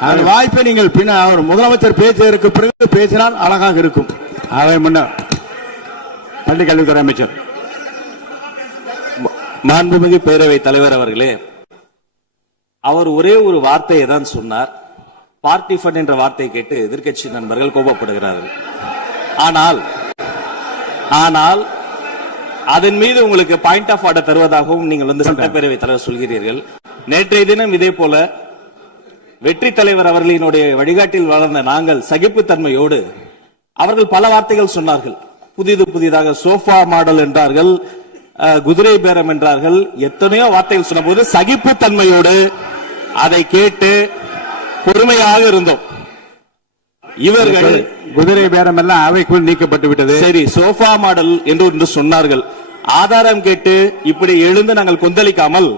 அந்த வாய்ப்பை நீங்கள் அவர் முதலமைச்சர் பேசுவதற்கு பிறகு பேசினால் அழகாக இருக்கும். அவை முன்ன பள்ளி கல்வித்துறை அமைச்சர். மாண்புமிகு பேரவைத் தலைவர் அவர்களே, அவர் ஒரே ஒரு வார்த்தையை தான் சொன்னார். பார்ட்டி ஃபண்ட் என்ற வார்த்தையை கேட்டு எதிர்க்கட்சி நண்பர்கள் கோபப்படுகிறார்கள். ஆனால் அதன் மீது உங்களுக்கு பாயிண்ட் ஆஃப் ஆர்டர் தருவதாகவும் நீங்கள் சட்டப்பேரவை தலைவர் சொல்கிறீர்கள். நேற்றைய தினம் இதே போல வெற்றி தலைவர் அவர்களினுடைய வழிகாட்டில் வளர்ந்த நாங்கள் சகிப்புத்தன்மையோடு அவர்கள் பல வார்த்தைகள் சொன்னார்கள். புதிதாக சோஃபா மாடல் என்றார்கள், குதிரை பேரம் என்றார்கள், எத்தனையோ வார்த்தைகள் சொன்ன போது சகிப்புத்தன்மையோடு அதை கேட்டு பொறுமையாக இருந்தோம். இவர்கள் குதிரை பேரம் எல்லாம் அவைக்குள் நீக்கப்பட்டு விட்டது. சரி, சோஃபா மாடல் என்று சொன்னார்கள். ஆதாரம் கேட்டு இப்படி எழுந்து நாங்கள் கொந்தளிக்காமல்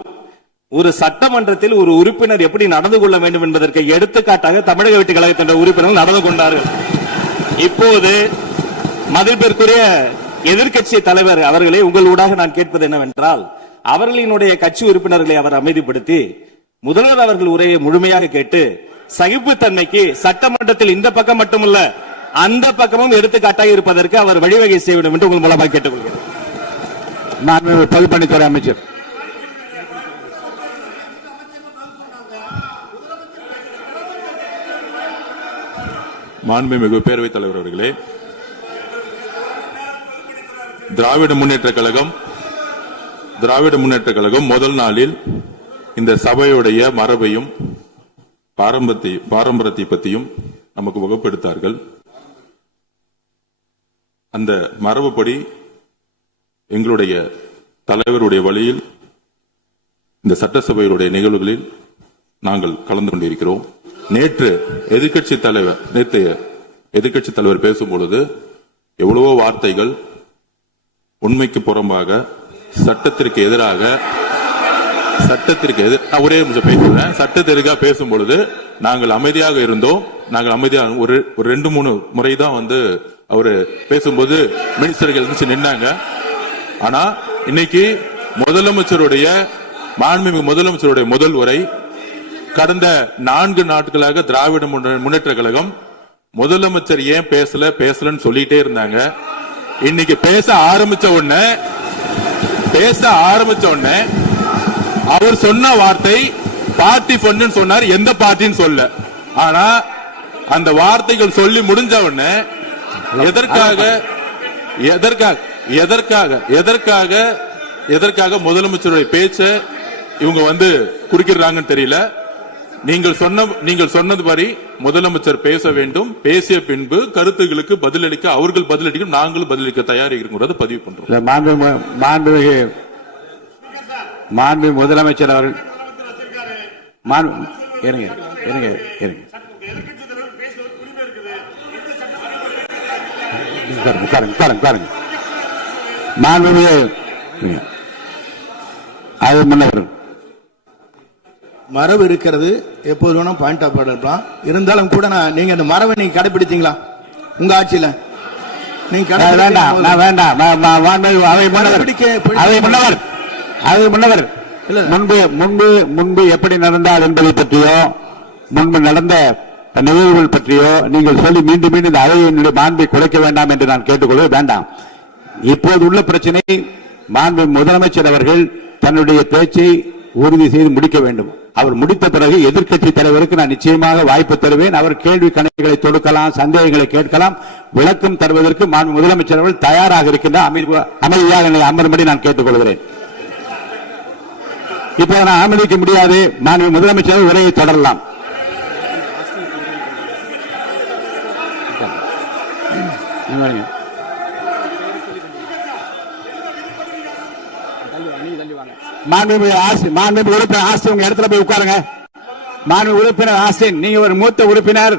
ஒரு சட்டமன்றத்தில் ஒரு உறுப்பினர் எப்படி நடந்து கொள்ள வேண்டும் என்பதற்கு எடுத்துக்காட்டாக தமிழக வெற்றி கழகத்தின் உறுப்பினர்கள் நடந்து கொண்டார்கள். இப்போது மதிப்பிற்குரிய எதிர்க்கட்சி தலைவர் அவர்களே, உங்கள் ஊடாக நான் கேட்பது என்னவென்றால், அவர்களினுடைய கட்சி உறுப்பினர்களை அவர் அமைதிப்படுத்தி முதல்வர் அவர்கள் உரையை முழுமையாக கேட்டு சகிப்புத்தன்மைக்கு சட்டமன்றத்தில் இந்த பக்கம் மட்டுமல்ல அந்த பக்கமும் எடுத்துக்காட்டாக இருப்பதற்கு அவர் வழிவகை செய்ய வேண்டும் என்று உங்கள் மூலமாக கேட்டுக்கொள்கிறேன். பொதுப்பணித்துறை அமைச்சர். மாண்புமிகு பேரவைத் தலைவர் அவர்களே, திராவிட முன்னேற்ற கழகம் முதல் நாளில் இந்த சபையுடைய மரபையும் பாரம்பரியத்தை பற்றியும் நமக்கு வகுப்படுத்தார்கள். அந்த மரபுப்படி எங்களுடைய தலைவருடைய வழியில் இந்த சட்டசபையுடைய நிகழ்வுகளில் நாங்கள் கலந்து கொண்டிருக்கிறோம். நேற்று எதிர்க்கட்சி தலைவர் பேசும்பொழுது எவ்வளவோ வார்த்தைகள் உண்மைக்கு புறம்பாக சட்டத்திற்கு எதிராக ஒரே நிமிஷம் பேசுறேன். சட்டத்திற்காக பேசும் பொழுது நாங்கள் அமைதியாக இருந்தோம். ஒரு 2-3 முறை தான் அவரு பேசும்போது மினிஸ்டர்கள் இருந்துச்சு நின்னாங்க. ஆனா இன்னைக்கு மாண்புமிகு முதலமைச்சருடைய முதல் உரை கடந்த 4 நாட்களாக திராவிட முன்னேற்ற கழகம் முதலமைச்சர் ஏன் பேசலன்னு சொல்லிட்டே இருந்தாங்க. இன்னைக்கு பேச ஆரம்பிச்ச உடனே அவர் சொன்ன வார்த்தை பார்ட்டி ஃபண்ட் சொன்னார். எந்த பார்ட்டின்னு சொல்ல. ஆனா அந்த வார்த்தைகள் சொல்லி முடிஞ்ச உடனே எதற்காக முதலமைச்சருடைய பேச்ச இவங்க குறுக்கிறாங்கன்னு தெரியல. நீங்கள் சொன்னதுபடி முதலமைச்சர் பேச வேண்டும். பேசிய பின்பு கருத்துகளுக்கு பதிலளிக்க அவர்கள் பதிலளிக்க நாங்களும் பதிலளிக்க தயாராக இருக்கிறது பதிவு பண்றோம். மாண்பு முதலமைச்சர் அவர்கள் மரபு இருக்கிறது, எப்போது வேணா பாயிண்ட் ஆஃப் ஆர்டர் இருக்கலாம். இருந்தாலும் கூட நீங்க அந்த மரபை நீங்க கடைபிடித்தீங்களா உங்க ஆட்சியில? நீங்க முன்பு எப்படி நடந்தால் என்பதை பற்றியோ முன்பு நடந்த நிகழ்வுகள் பற்றியோ நீங்கள் சொல்லி மீண்டும் இந்த அவையினுடைய மாண்பை குறைக்க வேண்டாம் என்று நான் கேட்டுக்கொள்ள வேண்டாம். இப்போது உள்ள பிரச்சனை, மாண்பு முதலமைச்சர் அவர்கள் தன்னுடைய பேச்சை உறுதி செய்து முடிக்க வேண்டும். அவர் முடித்த பிறகு எதிர்க்கட்சி தலைவருக்கு நான் நிச்சயமாக வாய்ப்பு தருவேன். அவர் கேள்வி கணக்குகளை தொடுக்கலாம், சந்தேகங்களை கேட்கலாம். விளக்கம் தருவதற்கு மாண்பு முதலமைச்சர் அவர்கள் தயாராக இருக்கின்றார். அமைதியாக அமரும்படி நான் கேட்டுக்கொள்கிறேன். இப்ப நான் அனுமதிக்க முடியாது. மாண்பு முதலமைச்சர் உரையை தொடரலாம். மாண்புமிகு உறுப்பினர் ஆஸ்டின் உங்க இடத்துல போய் உட்காருங்க. மாண்புமிகு உறுப்பினர் ஆஸ்டின், நீங்க ஒரு மூத்த உறுப்பினர்,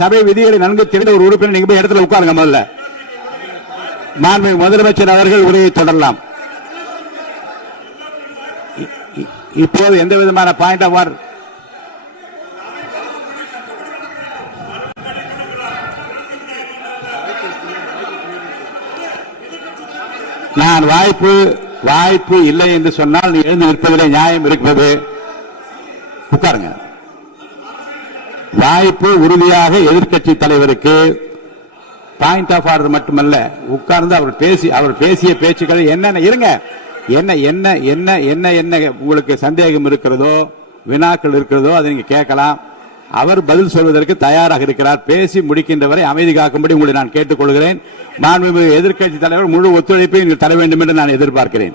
சபை விதிகளை நன்கு தெரிந்த ஒரு உறுப்பினர், நீங்க போய் இடத்துல உட்காருங்க. முதல்ல மாண்புமிகு முதலமைச்சர் அவர்கள் உரையை தொடரலாம். இப்போது எந்த விதமான பாயிண்ட் ஆஃப் ஆர்டர் நான் வாய்ப்பு இல்லை என்று சொன்னால் நீ எழுந்து நிற்பதிலே நியாயம் இருக்கிறது. உட்காருங்க. வாய்ப்பு உறுதியாக எதிர்க்கட்சி தலைவருக்கு. பாயிண்ட் ஆஃப் ஆர்டர் மட்டுமல்ல, உட்கார்ந்து அவர் பேசிய பேச்சுக்கள் என்னென்ன இருங்க, என்ன என்ன என்ன என்ன என்ன உங்களுக்கு சந்தேகம் இருக்கிறதோ, வினாக்கள் இருக்கிறதோ அதை நீங்க கேட்கலாம். அவர் பதில் சொல்வதற்கு தயாராக இருக்கிறார். பேசி முடிக்கின்ற வரை அமைதி காக்கும்படி உங்களை நான் கேட்டுக்கொள்கிறேன். மாண்புமிகு எதிர்க்கட்சி தலைவர் முழு ஒத்துழைப்பை நீங்கள் தர வேண்டும் என்று நான் எதிர்பார்க்கிறேன்.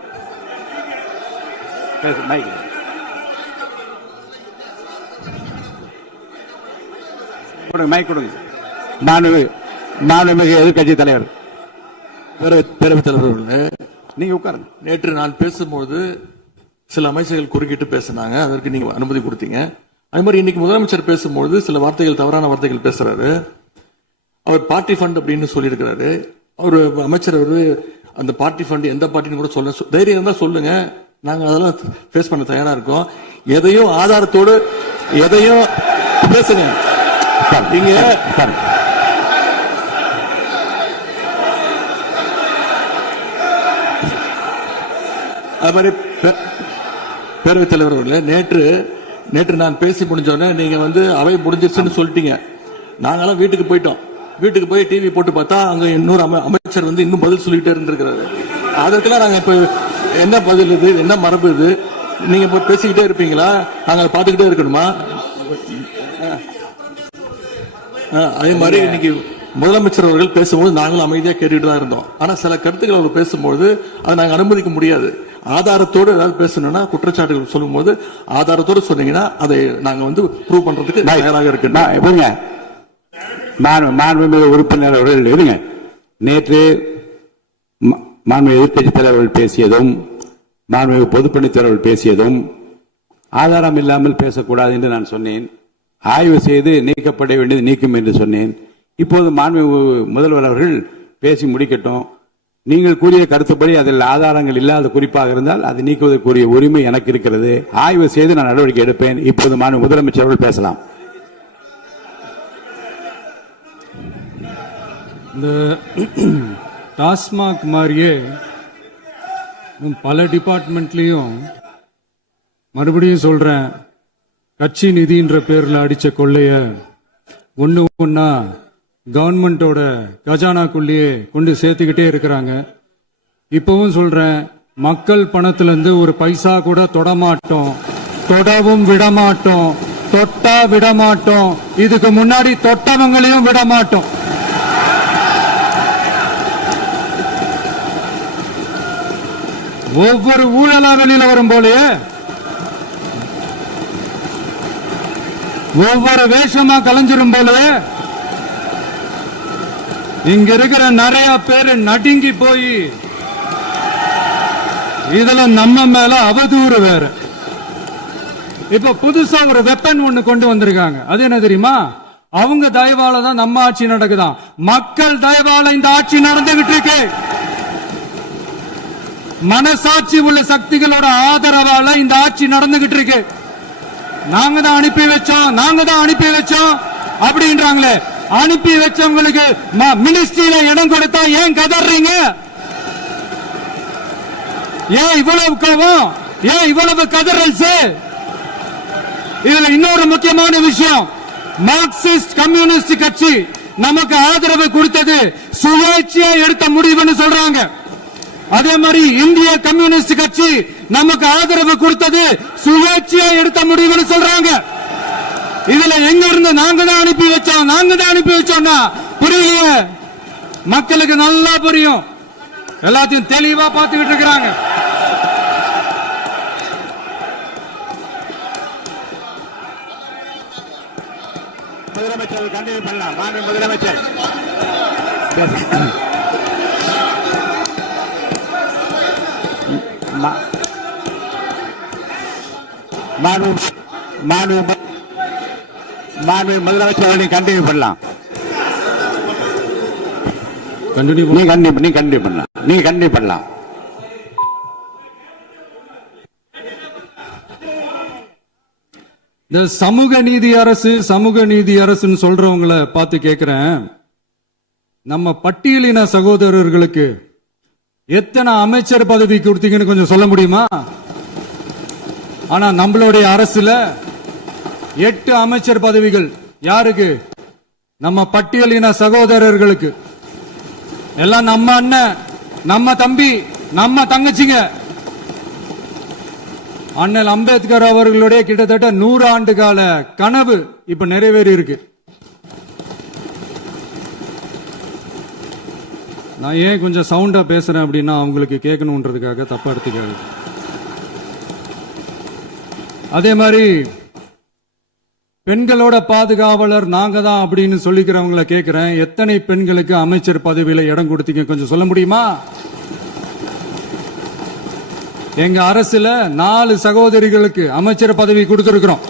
மைக் கொடுங்க. மாண்புமிகு எதிர்க்கட்சி தலைவர். பேரவைத் தலைவர், நீங்க உட்காருங்க. நேற்று நான் பேசும்போது சில அமைச்சர்கள் குறுக்கிட்டு பேசினாங்க, அதற்கு நீங்க அனுமதி கொடுத்தீங்க. அதே மாதிரி இன்னைக்கு முதலமைச்சர் பேசும்போது சில வார்த்தைகள், தவறான வார்த்தைகள் பேசுறாரு. அவர் பார்ட்டி ஃபண்ட் அப்படின்னு சொல்லியிருக்கிறாரு. அவர் அமைச்சர் அந்த பார்ட்டி ஃபண்ட் எந்த பார்ட்டின்னு கூட சொல்ல தைரியம் இருந்தா சொல்லுங்க, நாங்க அதெல்லாம் ஃபேஸ் பண்ண தயாரா இருக்கோம். எதையும் ஆதாரத்தோடு எதையும் பேசுங்க. நீங்க அது மாதிரி பேரவைத் தலைவர் அவர்களே, நேற்று நான் பேசி முடிஞ்சோடனே நீங்க அவை முடிஞ்சிருச்சுன்னு சொல்லிட்டீங்க. நாங்கெல்லாம் வீட்டுக்கு போயிட்டோம். வீட்டுக்கு போய் டிவி போட்டு பார்த்தா அங்க இன்னொரு அமைச்சர் இன்னும் பதில் சொல்லிட்டே இருந்திருக்கிறாரு. அதற்கெல்லாம் நாங்க இப்ப என்ன பதில் இது, என்ன மரபு இது? நீங்க இப்ப பேசிக்கிட்டே இருப்பீங்களா? நாங்க பாத்துக்கிட்டே இருக்கணுமா? அதே மாதிரி இன்னைக்கு முதலமைச்சர் அவர்கள் பேசும்போது நாங்களும் அமைதியா கேட்டுட்டு தான் இருந்தோம். ஆனா சில கருத்துக்கள் அவர் பேசும்போது அதை நாங்க அனுமதிக்க முடியாது. ஆதாரத்தோடு ஏதாவது பேசணும்னா, குற்றச்சாட்டுகள் சொல்லும் போது ஆதாரத்தோடு சொன்னீங்கன்னா அதை நாங்க ப்ரூவ் பண்றதுக்கு தயாராக இருக்கு. மாண்புமிகு உறுப்பினர் அவர்கள் இருங்க. நேற்று மாண்புமிகு எதிர்க்கட்சி தலைவர்கள் பேசியதும், மாண்புமிகு பொதுப்பணித்தலைவர்கள் பேசியதும் ஆதாரம் இல்லாமல் பேசக்கூடாது என்று நான் சொன்னேன். ஆய்வு செய்து நீக்கப்பட வேண்டியது நீக்கும் என்று சொன்னேன். இப்போது மாண்புமிகு முதல்வர் அவர்கள் பேசி முடிக்கட்டும். நீங்கள் கூறிய கருத்துப்படி அதில் ஆதாரங்கள் இல்லாத குறிப்பாக இருந்தால் அதை நீக்குவதற்குரிய உரிமை எனக்கு இருக்கிறது. ஆய்வு செய்து நான் நடவடிக்கை எடுப்பேன். இப்போது மாண்புமிகு முதலமைச்சர் அவர்கள் பேசலாம். இந்த டாஸ்மாக் மாதிரியே பல டிபார்ட்மெண்ட்லயும், மறுபடியும் சொல்றேன், கட்சி நிதின்ற பேர்ல அடிச்ச கொள்ளைய ஒன்னா கவர்மெண்டோட கஜானாக்குள்ளேயே கொண்டு சேர்த்துக்கிட்டே இருக்கிறாங்க. இப்பவும் சொல்றேன், மக்கள் பணத்துல இருந்து ஒரு பைசா கூட தொடமாட்டோம், தொடவும் விடமாட்டோம், தொட்டா விடமாட்டோம், இதுக்கு முன்னாடி தொட்டவங்களையும் விடமாட்டோம். ஒவ்வொரு ஊழலா வெளியில வரும் போலயே, ஒவ்வொரு வேஷமா கலைஞ்சிரும் போலயே இங்க இருக்கிற நிறைய பேரு நடுங்கி போய் இதுல நம்ம மேல அவதூறு வேற. இப்ப புதுசா ஒரு வெப்பன் ஒண்ணு கொண்டு வந்திருக்காங்க. அது என்ன தெரியுமா? அவங்க தயவால தான் நம்ம ஆட்சி நடக்குதான். மக்கள் தயவால இந்த ஆட்சி நடந்துகிட்டு இருக்கு. மனசாட்சி உள்ள சக்திகளோட ஆதரவால இந்த ஆட்சி நடந்துகிட்டு இருக்கு. நாங்க தான் அனுப்பி வச்சோம் அப்படின்றாங்களே. அனுப்பி வச்சவங்களுக்கு மினிஸ்ட்ரியில இடம் கொடுத்தா ஏன் கதறீங்க? ஏன் இவ்வளவு கோவம்? ஏன் இவ்வளவு கதறல்? இதுல இன்னொரு முக்கியமான விஷயம், மார்க்சிஸ்ட் கம்யூனிஸ்ட் கட்சி நமக்கு ஆதரவு கொடுத்தது சுயேட்சையா எடுத்த முடிவுன்னு சொல்றாங்க. அதே மாதிரி இந்திய கம்யூனிஸ்ட் கட்சி நமக்கு ஆதரவு கொடுத்தது சுயேட்சையா எடுத்த முடிவுன்னு சொல்றாங்க. இதுல எங்க இருந்து நாங்க தான் அனுப்பி வச்சோம்னா புரியலையே. மக்களுக்கு நல்லா புரியும், எல்லாத்தையும் தெளிவா பார்த்துக்கிட்டு இருக்கிறாங்க. முதலமைச்சர் கண்டினியூ பண்ணலாம். முதலமைச்சர் முதலமைச்சர் கண்டினியூ பண்ணலாம். நீங்க கண்டினியூ பண்ணலாம். இந்த சமூக நீதி அரசுன்னு சொல்றவங்களை பார்த்து கேட்கிறேன், நம்ம பட்டியலின சகோதரர்களுக்கு எத்தனை அமைச்சர் பதவி கொடுத்தீங்கன்னு கொஞ்சம் சொல்ல முடியுமா? ஆனா நம்மளுடைய அரசுல 8 அமைச்சர் பதவிகள் யாருக்கு? நம்ம பட்டியலின சகோதரர்களுக்கு. எல்லாம் நம்ம அண்ணன், நம்ம தம்பி, நம்ம தங்கச்சிங்க. அண்ணல் அம்பேத்கர் அவர்களுடைய கிட்டத்தட்ட 100 ஆண்டு கால கனவு இப்ப நிறைவேறி இருக்கு. நான் ஏன் கொஞ்சம் சவுண்டா பேசுறேன் அப்படின்னா அவங்களுக்கு கேட்கணுன்றதுக்காக, தப்பா எடுத்துக்காது. அதே மாதிரி பெண்களோட பாதுகாவலர் நாங்க தான் அப்படின்னு சொல்லிக்கிறவங்கள கேட்கிறேன், எத்தனை பெண்களுக்கு அமைச்சர் பதவியில இடம் கொடுத்தீங்க கொஞ்சம் சொல்ல முடியுமா? எங்க அரசுல 4 சகோதரிகளுக்கு அமைச்சர் பதவி கொடுத்திருக்கிறோம்.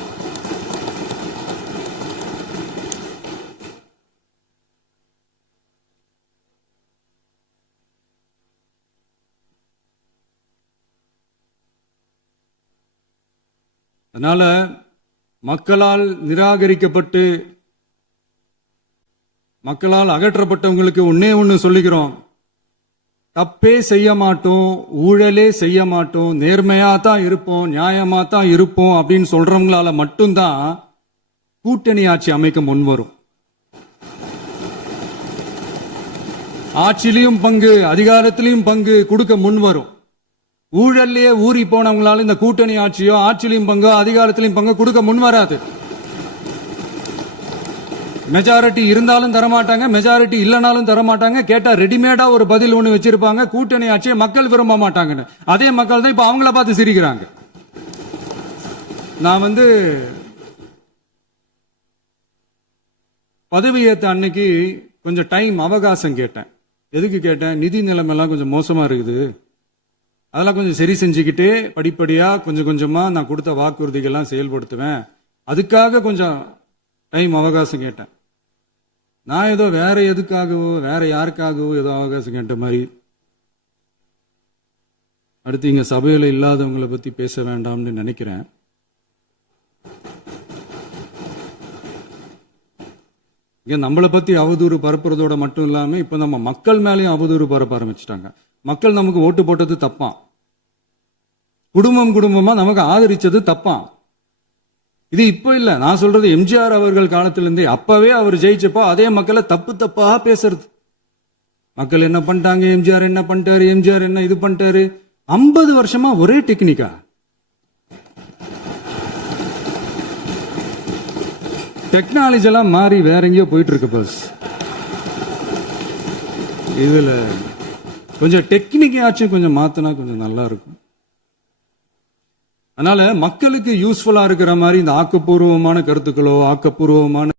அதனால மக்களால் நிராகரிக்கப்பட்டு மக்களால் அகற்றப்பட்டவங்களுக்கு ஒன்னே ஒன்னு சொல்லிக்கிறோம், தப்பே செய்ய மாட்டோம், ஊழலே செய்ய மாட்டோம், நேர்மையா தான் இருப்போம், நியாயமா தான் இருப்போம் அப்படின்னு சொல்றவங்களால மட்டும்தான் கூட்டணி ஆட்சி அமைக்க முன்வரும். ஆட்சியிலையும் பங்கு, அதிகாரத்திலையும் பங்கு கொடுக்க முன்வரும். ஊழல்லையே ஊறி போனவங்களால இந்த கூட்டணி ஆட்சியோ, ஆட்சியிலையும் பங்கோ, அதிகாரத்திலையும் பங்கு கொடுக்க முன்வராது. மெஜாரிட்டி இருந்தாலும் தரமாட்டாங்க, மெஜாரிட்டி இல்லைனாலும் தரமாட்டாங்க. கேட்டா ரெடிமேடா ஒரு பதில் ஒண்ணு வச்சிருப்பாங்க, கூட்டணி ஆட்சியை மக்கள் விரும்ப மாட்டாங்கன்னு. அதே மக்கள் தான் இப்ப அவங்கள பார்த்து சிரிக்கிறாங்க. நான் பதவியேற்ற அன்னைக்கு கொஞ்சம் டைம் அவகாசம் கேட்டேன். எதுக்கு கேட்டேன்? நிதி நிலைமைலாம் கொஞ்சம் மோசமா இருக்குது, அதெல்லாம் கொஞ்சம் சரி செஞ்சுக்கிட்டே படிப்படியா கொஞ்சம் கொஞ்சமா நான் கொடுத்த வாக்குறுதிகள்லாம் செயல்படுத்துவேன், அதுக்காக கொஞ்சம் டைம் அவகாசம் கேட்டேன். நான் ஏதோ வேற எதுக்காகவோ வேற யாருக்காகவோ ஏதோ அவகாசம் கேட்ட மாதிரி. அடுத்து இங்க சபையில இல்லாதவங்களை பத்தி பேச வேண்டாம்னு நினைக்கிறேன். இங்க நம்மளை பத்தி அவதூறு பரப்புறதோட மட்டும் இல்லாம இப்ப நம்ம மக்கள் மேலேயும் அவதூறு பரப்ப ஆரம்பிச்சுட்டாங்க. மக்கள் நமக்கு ஓட்டு போட்டது தப்பான், குடும்பம் குடும்பமா நமக்கு ஆதரிச்சது தப்பான். இது இப்ப இல்ல, நான் சொல்றது எம்ஜிஆர் அவர்கள் காலத்திலிருந்தே. அப்பவே அவர் ஜெயிச்சப்போ அதே மக்களை தப்பு தப்பா பேசுறது. மக்கள் என்ன பண்ணிட்டாங்க, எம்ஜிஆர் என்ன பண்ணிட்டாரு, எம்ஜிஆர் என்ன இது பண்ணிட்டாரு. 50 வருஷமா ஒரே டெக்னிக்கா. டெக்னாலஜி எல்லாம் மாறி வேற எங்கேயோ போயிட்டு இருக்கு. பஸ் இதுல கொஞ்சம் டெக்னிக்காச்சும் கொஞ்சம் மாத்தினா கொஞ்சம் நல்லா இருக்கும். அதனால மக்களுக்கு யூஸ்ஃபுல்லா இருக்கிற மாதிரி இந்த ஆக்கப்பூர்வமான கருத்துக்களோ ஆக்கப்பூர்வமான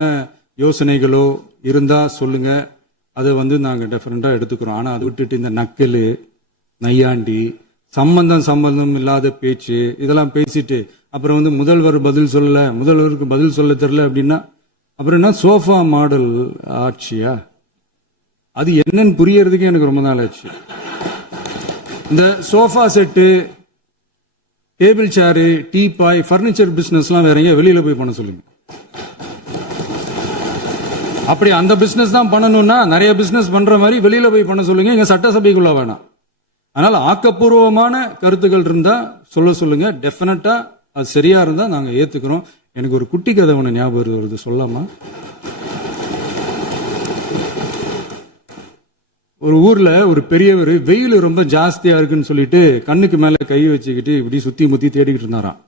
யோசனைகளோ இருந்தா சொல்லுங்க, அதை நாங்க டெஃபரெண்டா எடுத்துக்கிறோம். ஆனா அதை விட்டுட்டு இந்த நக்கலு, நையாண்டி, சம்பந்தம் இல்லாத பேச்சு இதெல்லாம் பேசிட்டு அப்புறம் முதல்வர் பதில் சொல்லல, முதல்வருக்கு பதில் சொல்ல தெரியல அப்படின்னா அப்புறம் என்ன சோஃபா மாடல் ஆட்சியா? அது என்னன்னு புரியறதுக்கு எனக்கு ரொம்ப நாள் ஆச்சு. இந்த sofa set, table chair, teapoy, furniture பிசினஸ்லாம் வேற எங்க வெளியில போய் பண்ண சொல்லுங்க. அப்படி அந்த பிசினஸ் தான் பண்ணணும்னா நிறைய பிசினஸ் பண்ற மாதிரி வெளியில போய் பண்ண சொல்லுங்க, இங்க சட்டசபைக்குள்ள வேணாம். அதனால ஆக்கப்பூர்வமான கருத்துக்கள் இருந்தா சொல்லுங்க, டெஃபினட்டா அது சரியா இருந்தா நாங்க ஏத்துக்கிறோம். எனக்கு ஒரு குட்டி கதை ஒண்ணு ஞாபகம் வருது, சொல்லாமா? ஒரு ஊர்ல ஒரு பெரியவர் வெயில் ரொம்ப ஜாஸ்தியா இருக்குன்னு சொல்லிட்டு கண்ணுக்கு மேல கை வச்சுக்கிட்டு இப்படி சுத்தி முத்தி தேடிக்கிட்டு இருந்தாராம்.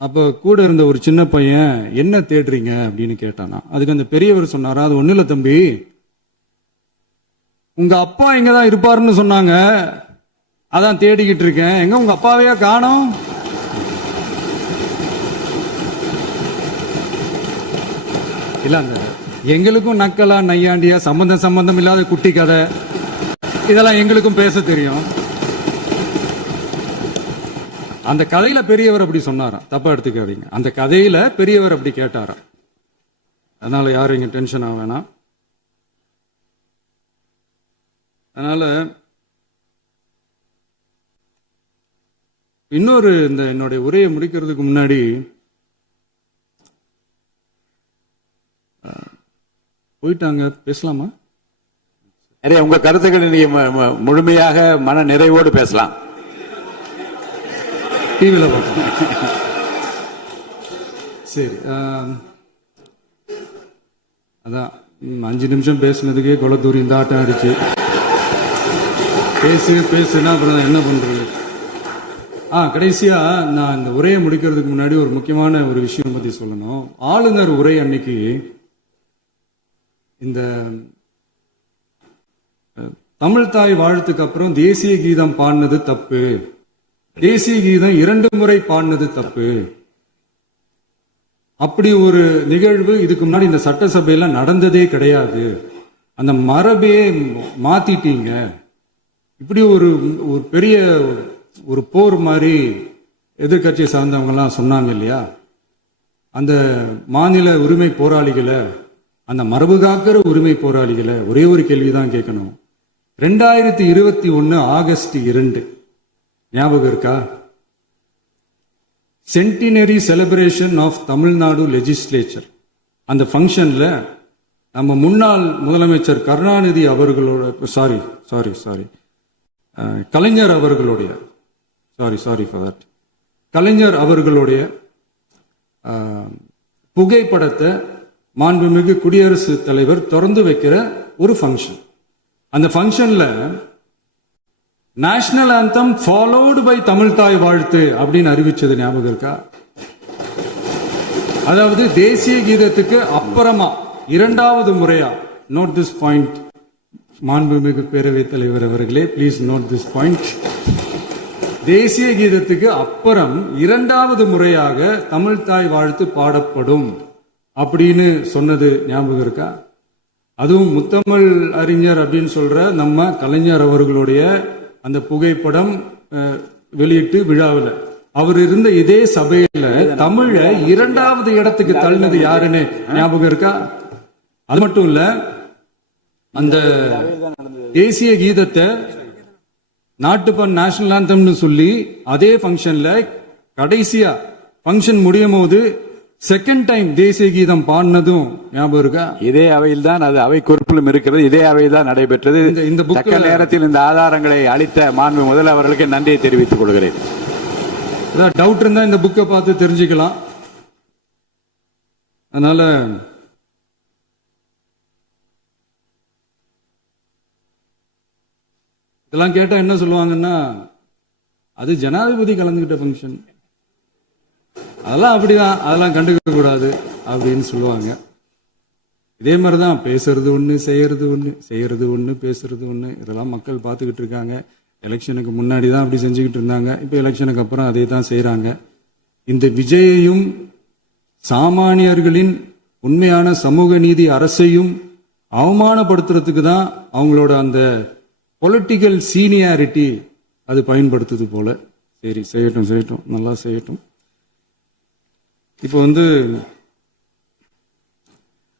அப்ப கூட இருந்த ஒரு சின்ன பையன் என்ன தேடுறீங்க அப்படின்னு கேட்டானா. அதுக்கு அந்த பெரியவர் சொன்னாரா, அது ஒண்ணு இல்ல தம்பி, உங்க அப்பா இங்கதான் இருப்பாருன்னு சொன்னாங்க, அதான் தேடிக்கிட்டு இருக்கேன். எங்க உங்க அப்பாவையா காணோம்? இல்ல அந்த எங்களுக்கும் நக்கலா நையாண்டியா சம்பந்தம் இல்லாத குட்டி கதை இதெல்லாம் எங்களுக்கும் பேச தெரியும். அந்த கதையில பெரியவர் அப்படி சொன்னாராம், தப்பா எடுத்துக்காதீங்க. அந்த கதையில பெரியவர் அப்படி கேட்டாராம். அதனால யாரும் இங்க டென்ஷன் ஆக வேணாம். அதனால இன்னொரு இந்த என்னுடைய உரையை முடிக்கிறதுக்கு முன்னாடி போயிட்டாங்க, பேசலாமா? நிறைய உங்க கருத்துக்களை நீங்க முழுமையாக மன நிறைவோடு பேசலாம். டிவில சரி அதான் 5 நிமிஷம் பேசுனதுக்கே கொலத்தூரி இந்த ஆட்டம் அடிச்சு பேசுனா அப்புறம் என்ன பண்றது. கடைசியா நான் இந்த உரையை முடிக்கிறதுக்கு முன்னாடி ஒரு முக்கியமான ஒரு விஷயம் பத்தி சொல்லணும். ஆளுநர் உரை அன்னைக்கு இந்த தமிழ் தாய் வாழ்த்துக்கு அப்புறம் தேசிய கீதம் பாடினது தப்பு, தேசிய கீதம் 2 முறை பாடினது தப்பு, அப்படி ஒரு நிகழ்வு இதுக்கு முன்னாடி இந்த சட்டசபையில நடந்ததே கிடையாது, அந்த மரபையே மாத்திட்டீங்க, இப்படி ஒரு பெரிய ஒரு போர் மாதிரி எதிர்கட்சியை சார்ந்தவங்க எல்லாம் சொன்னாங்க இல்லையா. அந்த மாநில உரிமை போராளிகளை, அந்த மரபு காக்கிற உரிமை போராளிகளை ஒரே ஒரு கேள்விதான் கேட்கணும். 2021 ஆகஸ்ட் 2 ஞாபகம் இருக்கா? Centenary celebration of Tamil Nadu legislature. அந்த ஃபங்க்ஷன்ல நம்ம முன்னாள் முதலமைச்சர் கருணாநிதி அவர்களோட கலைஞர் அவர்களுடைய கலைஞர் அவர்களுடைய புகைப்படத்தை மாண்புமிகு குடியரசுத் தலைவர் திறந்து வைக்கிற ஒரு ஃபங்க்ஷன். அந்த ஃபங்க்ஷன்ல national anthem followed by Tamil Thai Vazhthu அப்படின்னு அறிவிச்சது ஞாபகம் இருக்கா? அதாவது தேசிய கீதத்துக்கு அப்புறமா 2வது முறையா, நோட் திஸ் பாயிண்ட் மாண்புமிகு பேரவைத் தலைவர் அவர்களே, பிளீஸ் நோட் திஸ் பாயிண்ட். தேசிய கீதத்துக்கு அப்புறம் 2வது முறையாக தமிழ் தாய் வாழ்த்து பாடப்படும் அப்படின்னு சொன்னது ஞாபகம் இருக்கா? அதுவும் முத்தமிழ் அறிஞர் அப்படின்னு சொல்ற நம்ம கலைஞர் அவர்களுடைய அந்த புகைப்படம் வெளியிட்டு விழாவில் அவர் இருந்த இதே சபையில தமிழ 2வது இடத்துக்கு தள்ளினது யாருன்னு ஞாபகம் இருக்கா? அது மட்டும் இல்ல, அந்த தேசிய கீதத்தை நாட்டுப்பண் நேஷனல் ஆந்தம்னு சொல்லி அதே ஃபங்க்ஷன்ல கடைசியா ஃபங்க்ஷன் முடியும் போது செகண்ட் டைம் தேசிய கீதம் பாடினதும் ஞாபகம் இருக்கா? இதே அவையில் தான், அது அவை குறிப்பிலும் இருக்கிறது, இதே அவையில் தான் நடைபெற்றது. இந்த தக்க நேரத்தில் இந்த ஆதாரங்களை அளித்த மாண்பு முதல்வர்களுக்கு நன்றியை தெரிவித்துக் கொள்கிறேன். டவுட் இருந்தா இந்த புக்கை பார்த்து தெரிஞ்சுக்கலாம். அதனால இதெல்லாம் கேட்டா என்ன சொல்லுவாங்கன்னா, அது ஜனாதிபதி கலந்துகிட்ட ஃபங்க்ஷன், அதெல்லாம் அப்படிதான், அதெல்லாம் கண்டுக்க கூடாது அப்படின்னு சொல்லுவாங்க. இதே மாதிரிதான் பேசுறது ஒண்ணு, செய்யறது ஒண்ணு, பேசுறது ஒண்ணு. இதெல்லாம் மக்கள் பார்த்துக்கிட்டு இருக்காங்க. எலெக்ஷனுக்கு முன்னாடி தான் அப்படி செஞ்சுக்கிட்டு இருந்தாங்க, இப்ப எலெக்ஷனுக்கு அப்புறம் அதே தான் செய்யறாங்க. இந்த விஜயையும் சாமானியர்களின் உண்மையான சமூக நீதி அரசையும் அவமானப்படுத்துறதுக்கு தான் அவங்களோட அந்த பொலிட்டிக்கல் சீனியாரிட்டி அது பயன்படுத்துது போல. சரி, செய்யட்டும், நல்லா செய்யட்டும். இப்போ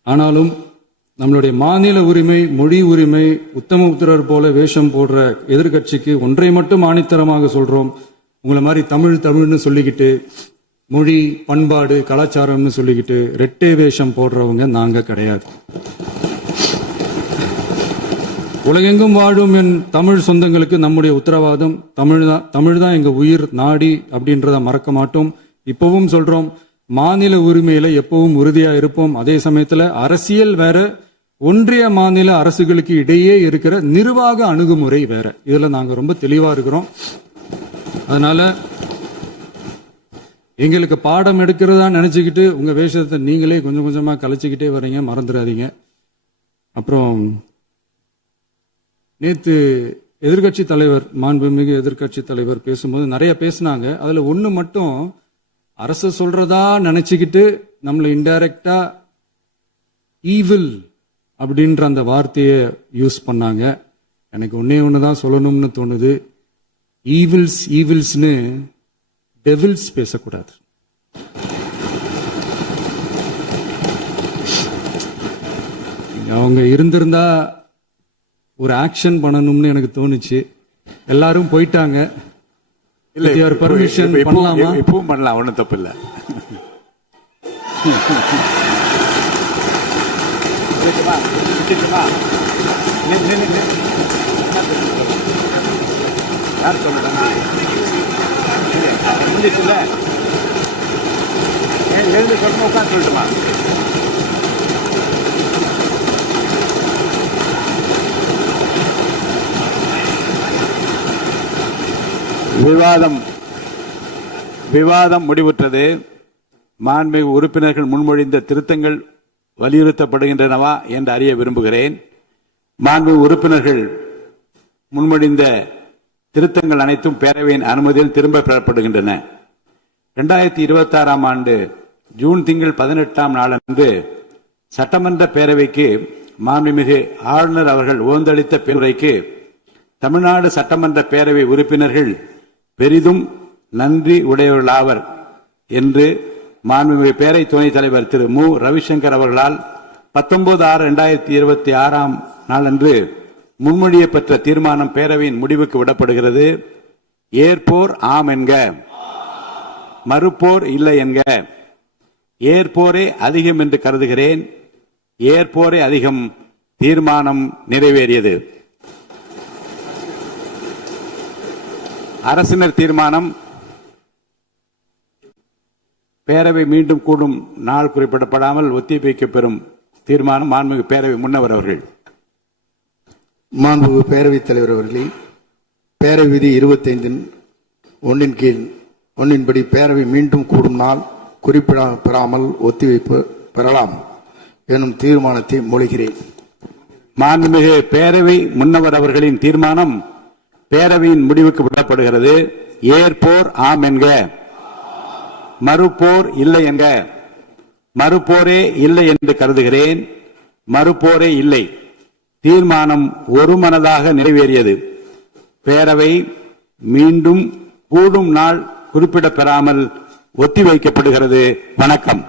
ஆனாலும் நம்மளுடைய மாநில உரிமை, மொழி உரிமை, உத்தமபுத்திரர் போல வேஷம் போடுற எதிர்கட்சிக்கு ஒன்றை மட்டும் ஆணித்தரமாக சொல்றோம். உங்களை மாதிரி தமிழ்னு சொல்லிக்கிட்டு, மொழி, பண்பாடு, கலாச்சாரம்னு சொல்லிக்கிட்டு ரெட்டை வேஷம் போடுறவங்க நாங்க கிடையாது. உலகெங்கும் வாழும் என் தமிழ் சொந்தங்களுக்கு நம்முடைய உத்தரவாதம் தமிழ் தான் எங்க உயிர் நாடி அப்படின்றத மறக்க மாட்டோம். இப்பவும் சொல்றோம், மாநில உரிமையில எப்பவும் உறுதியா இருப்போம். அதே சமயத்துல அரசியல் வேற, ஒன்றிய மாநில அரசுகளுக்கு இடையே இருக்கிற நிர்வாக அணுகுமுறை வேற. இதுல நாங்க ரொம்ப தெளிவா இருக்கிறோம். அதனால எங்களுக்கு பாடம் எடுக்கிறதா நினைச்சுக்கிட்டு உங்க வேஷத்தை நீங்களே கொஞ்சம் கொஞ்சமா கலைச்சுக்கிட்டே வர்றீங்க, மறந்துடாதீங்க. அப்புறம் நேத்து எதிர்கட்சி தலைவர், மாண்புமிகு எதிர்கட்சி தலைவர் பேசும்போது நிறைய பேசினாங்க. அதுல ஒண்ணு மட்டும் அரசு சொல்றதா நினைச்சுக்கிட்டு நம்மளை இன்டைரக்டா ஈவில் அப்படின்ற அந்த வார்த்தையை யூஸ் பண்ணாங்க. எனக்கு ஒண்ணுதான் சொல்லணும்னு தோணுது. ஈவில்ஸ்னு டெவில்ஸ் பேசக்கூடாது. அவங்க இருந்திருந்தா ஒரு ஆக்ஷன் பண்ணணும்னு எனக்கு தோணுச்சு. எல்லாரும் போயிட்டாங்க. பர்மிஷன் பண்ணலாமா? இப்பவும் பண்ணலாம், ஒன்றும் தப்பு இல்லை. யார் சொல்றாங்க? எழுந்து சொல்லணும், உட்காந்து சொல்லட்டுமா? விவாதம் முடிவுற்றது. மாண்புமிகு உறுப்பினர்கள் முன்மொழிந்த திருத்தங்கள் வலியுறுத்தப்படுகின்றனவா என்று அறிய விரும்புகிறேன். மாண்புமிகு உறுப்பினர்கள் முன்மொழிந்த திருத்தங்கள் அனைத்தும் பேரவையின் அனுமதியில் திரும்ப பெறப்படுகின்றன. 2026 ஆண்டு ஜூன் திங்கள் 18ஆம் நாளன்று சட்டமன்ற பேரவைக்கு மாண்புமிகு ஆளுநர் அவர்கள் ஓந்தளித்த பெருரைக்கு தமிழ்நாடு சட்டமன்ற பேரவை உறுப்பினர்கள் பெரிதும் நன்றி உடையவர்களாவர் என்று மாண்புமிகு பேரவை துணைத் தலைவர் திரு மு ரவிசங்கர் அவர்களால் 19/6/2026 நாளன்று முன்மொழியப்பட்ட தீர்மானம் பேரவையின் முடிவுக்கு விடப்படுகிறது. ஏற்போர் ஆம் என்க, மறுப்போர் இல்லை என்க. ஏற்போரே அதிகம் என்று கருதுகிறேன். ஏற்போரே அதிகம். தீர்மானம் நிறைவேறியது. அரசினர் தீர்மானம். பேரவை மீண்டும் கூடும் நாள் குறிப்பிடப்படாமல் ஒத்திவைக்கப்பெறும் தீர்மானம். மாண்புமிகு பேரவை முன்னவர் அவர்கள். மாண்புமிகு பேரவைத் தலைவர் அவர்களே, பேரவை விதி 25(1) கீழ் 1 படி பேரவை மீண்டும் கூடும் நாள் குறிப்பிடப்பெறாமல் ஒத்திவைப்பு பெறலாம் எனும் தீர்மானத்தை மொழிகிறேன். மாண்புமிகு பேரவை முன்னவர் அவர்களின் தீர்மானம் பேரவையின் முடிவுக்கு விடப்படுகிறது. ஏற்போர் ஆம் என்க, மறுப்போர் இல்லை என்க. மறுப்போரே இல்லை என்று கருதுகிறேன். மறுப்போரே இல்லை. தீர்மானம் ஒருமனதாக நிறைவேறியது. பேரவை மீண்டும் கூடும் நாள் குறிப்பிடப்பெறாமல் ஒத்திவைக்கப்படுகிறது. வணக்கம்.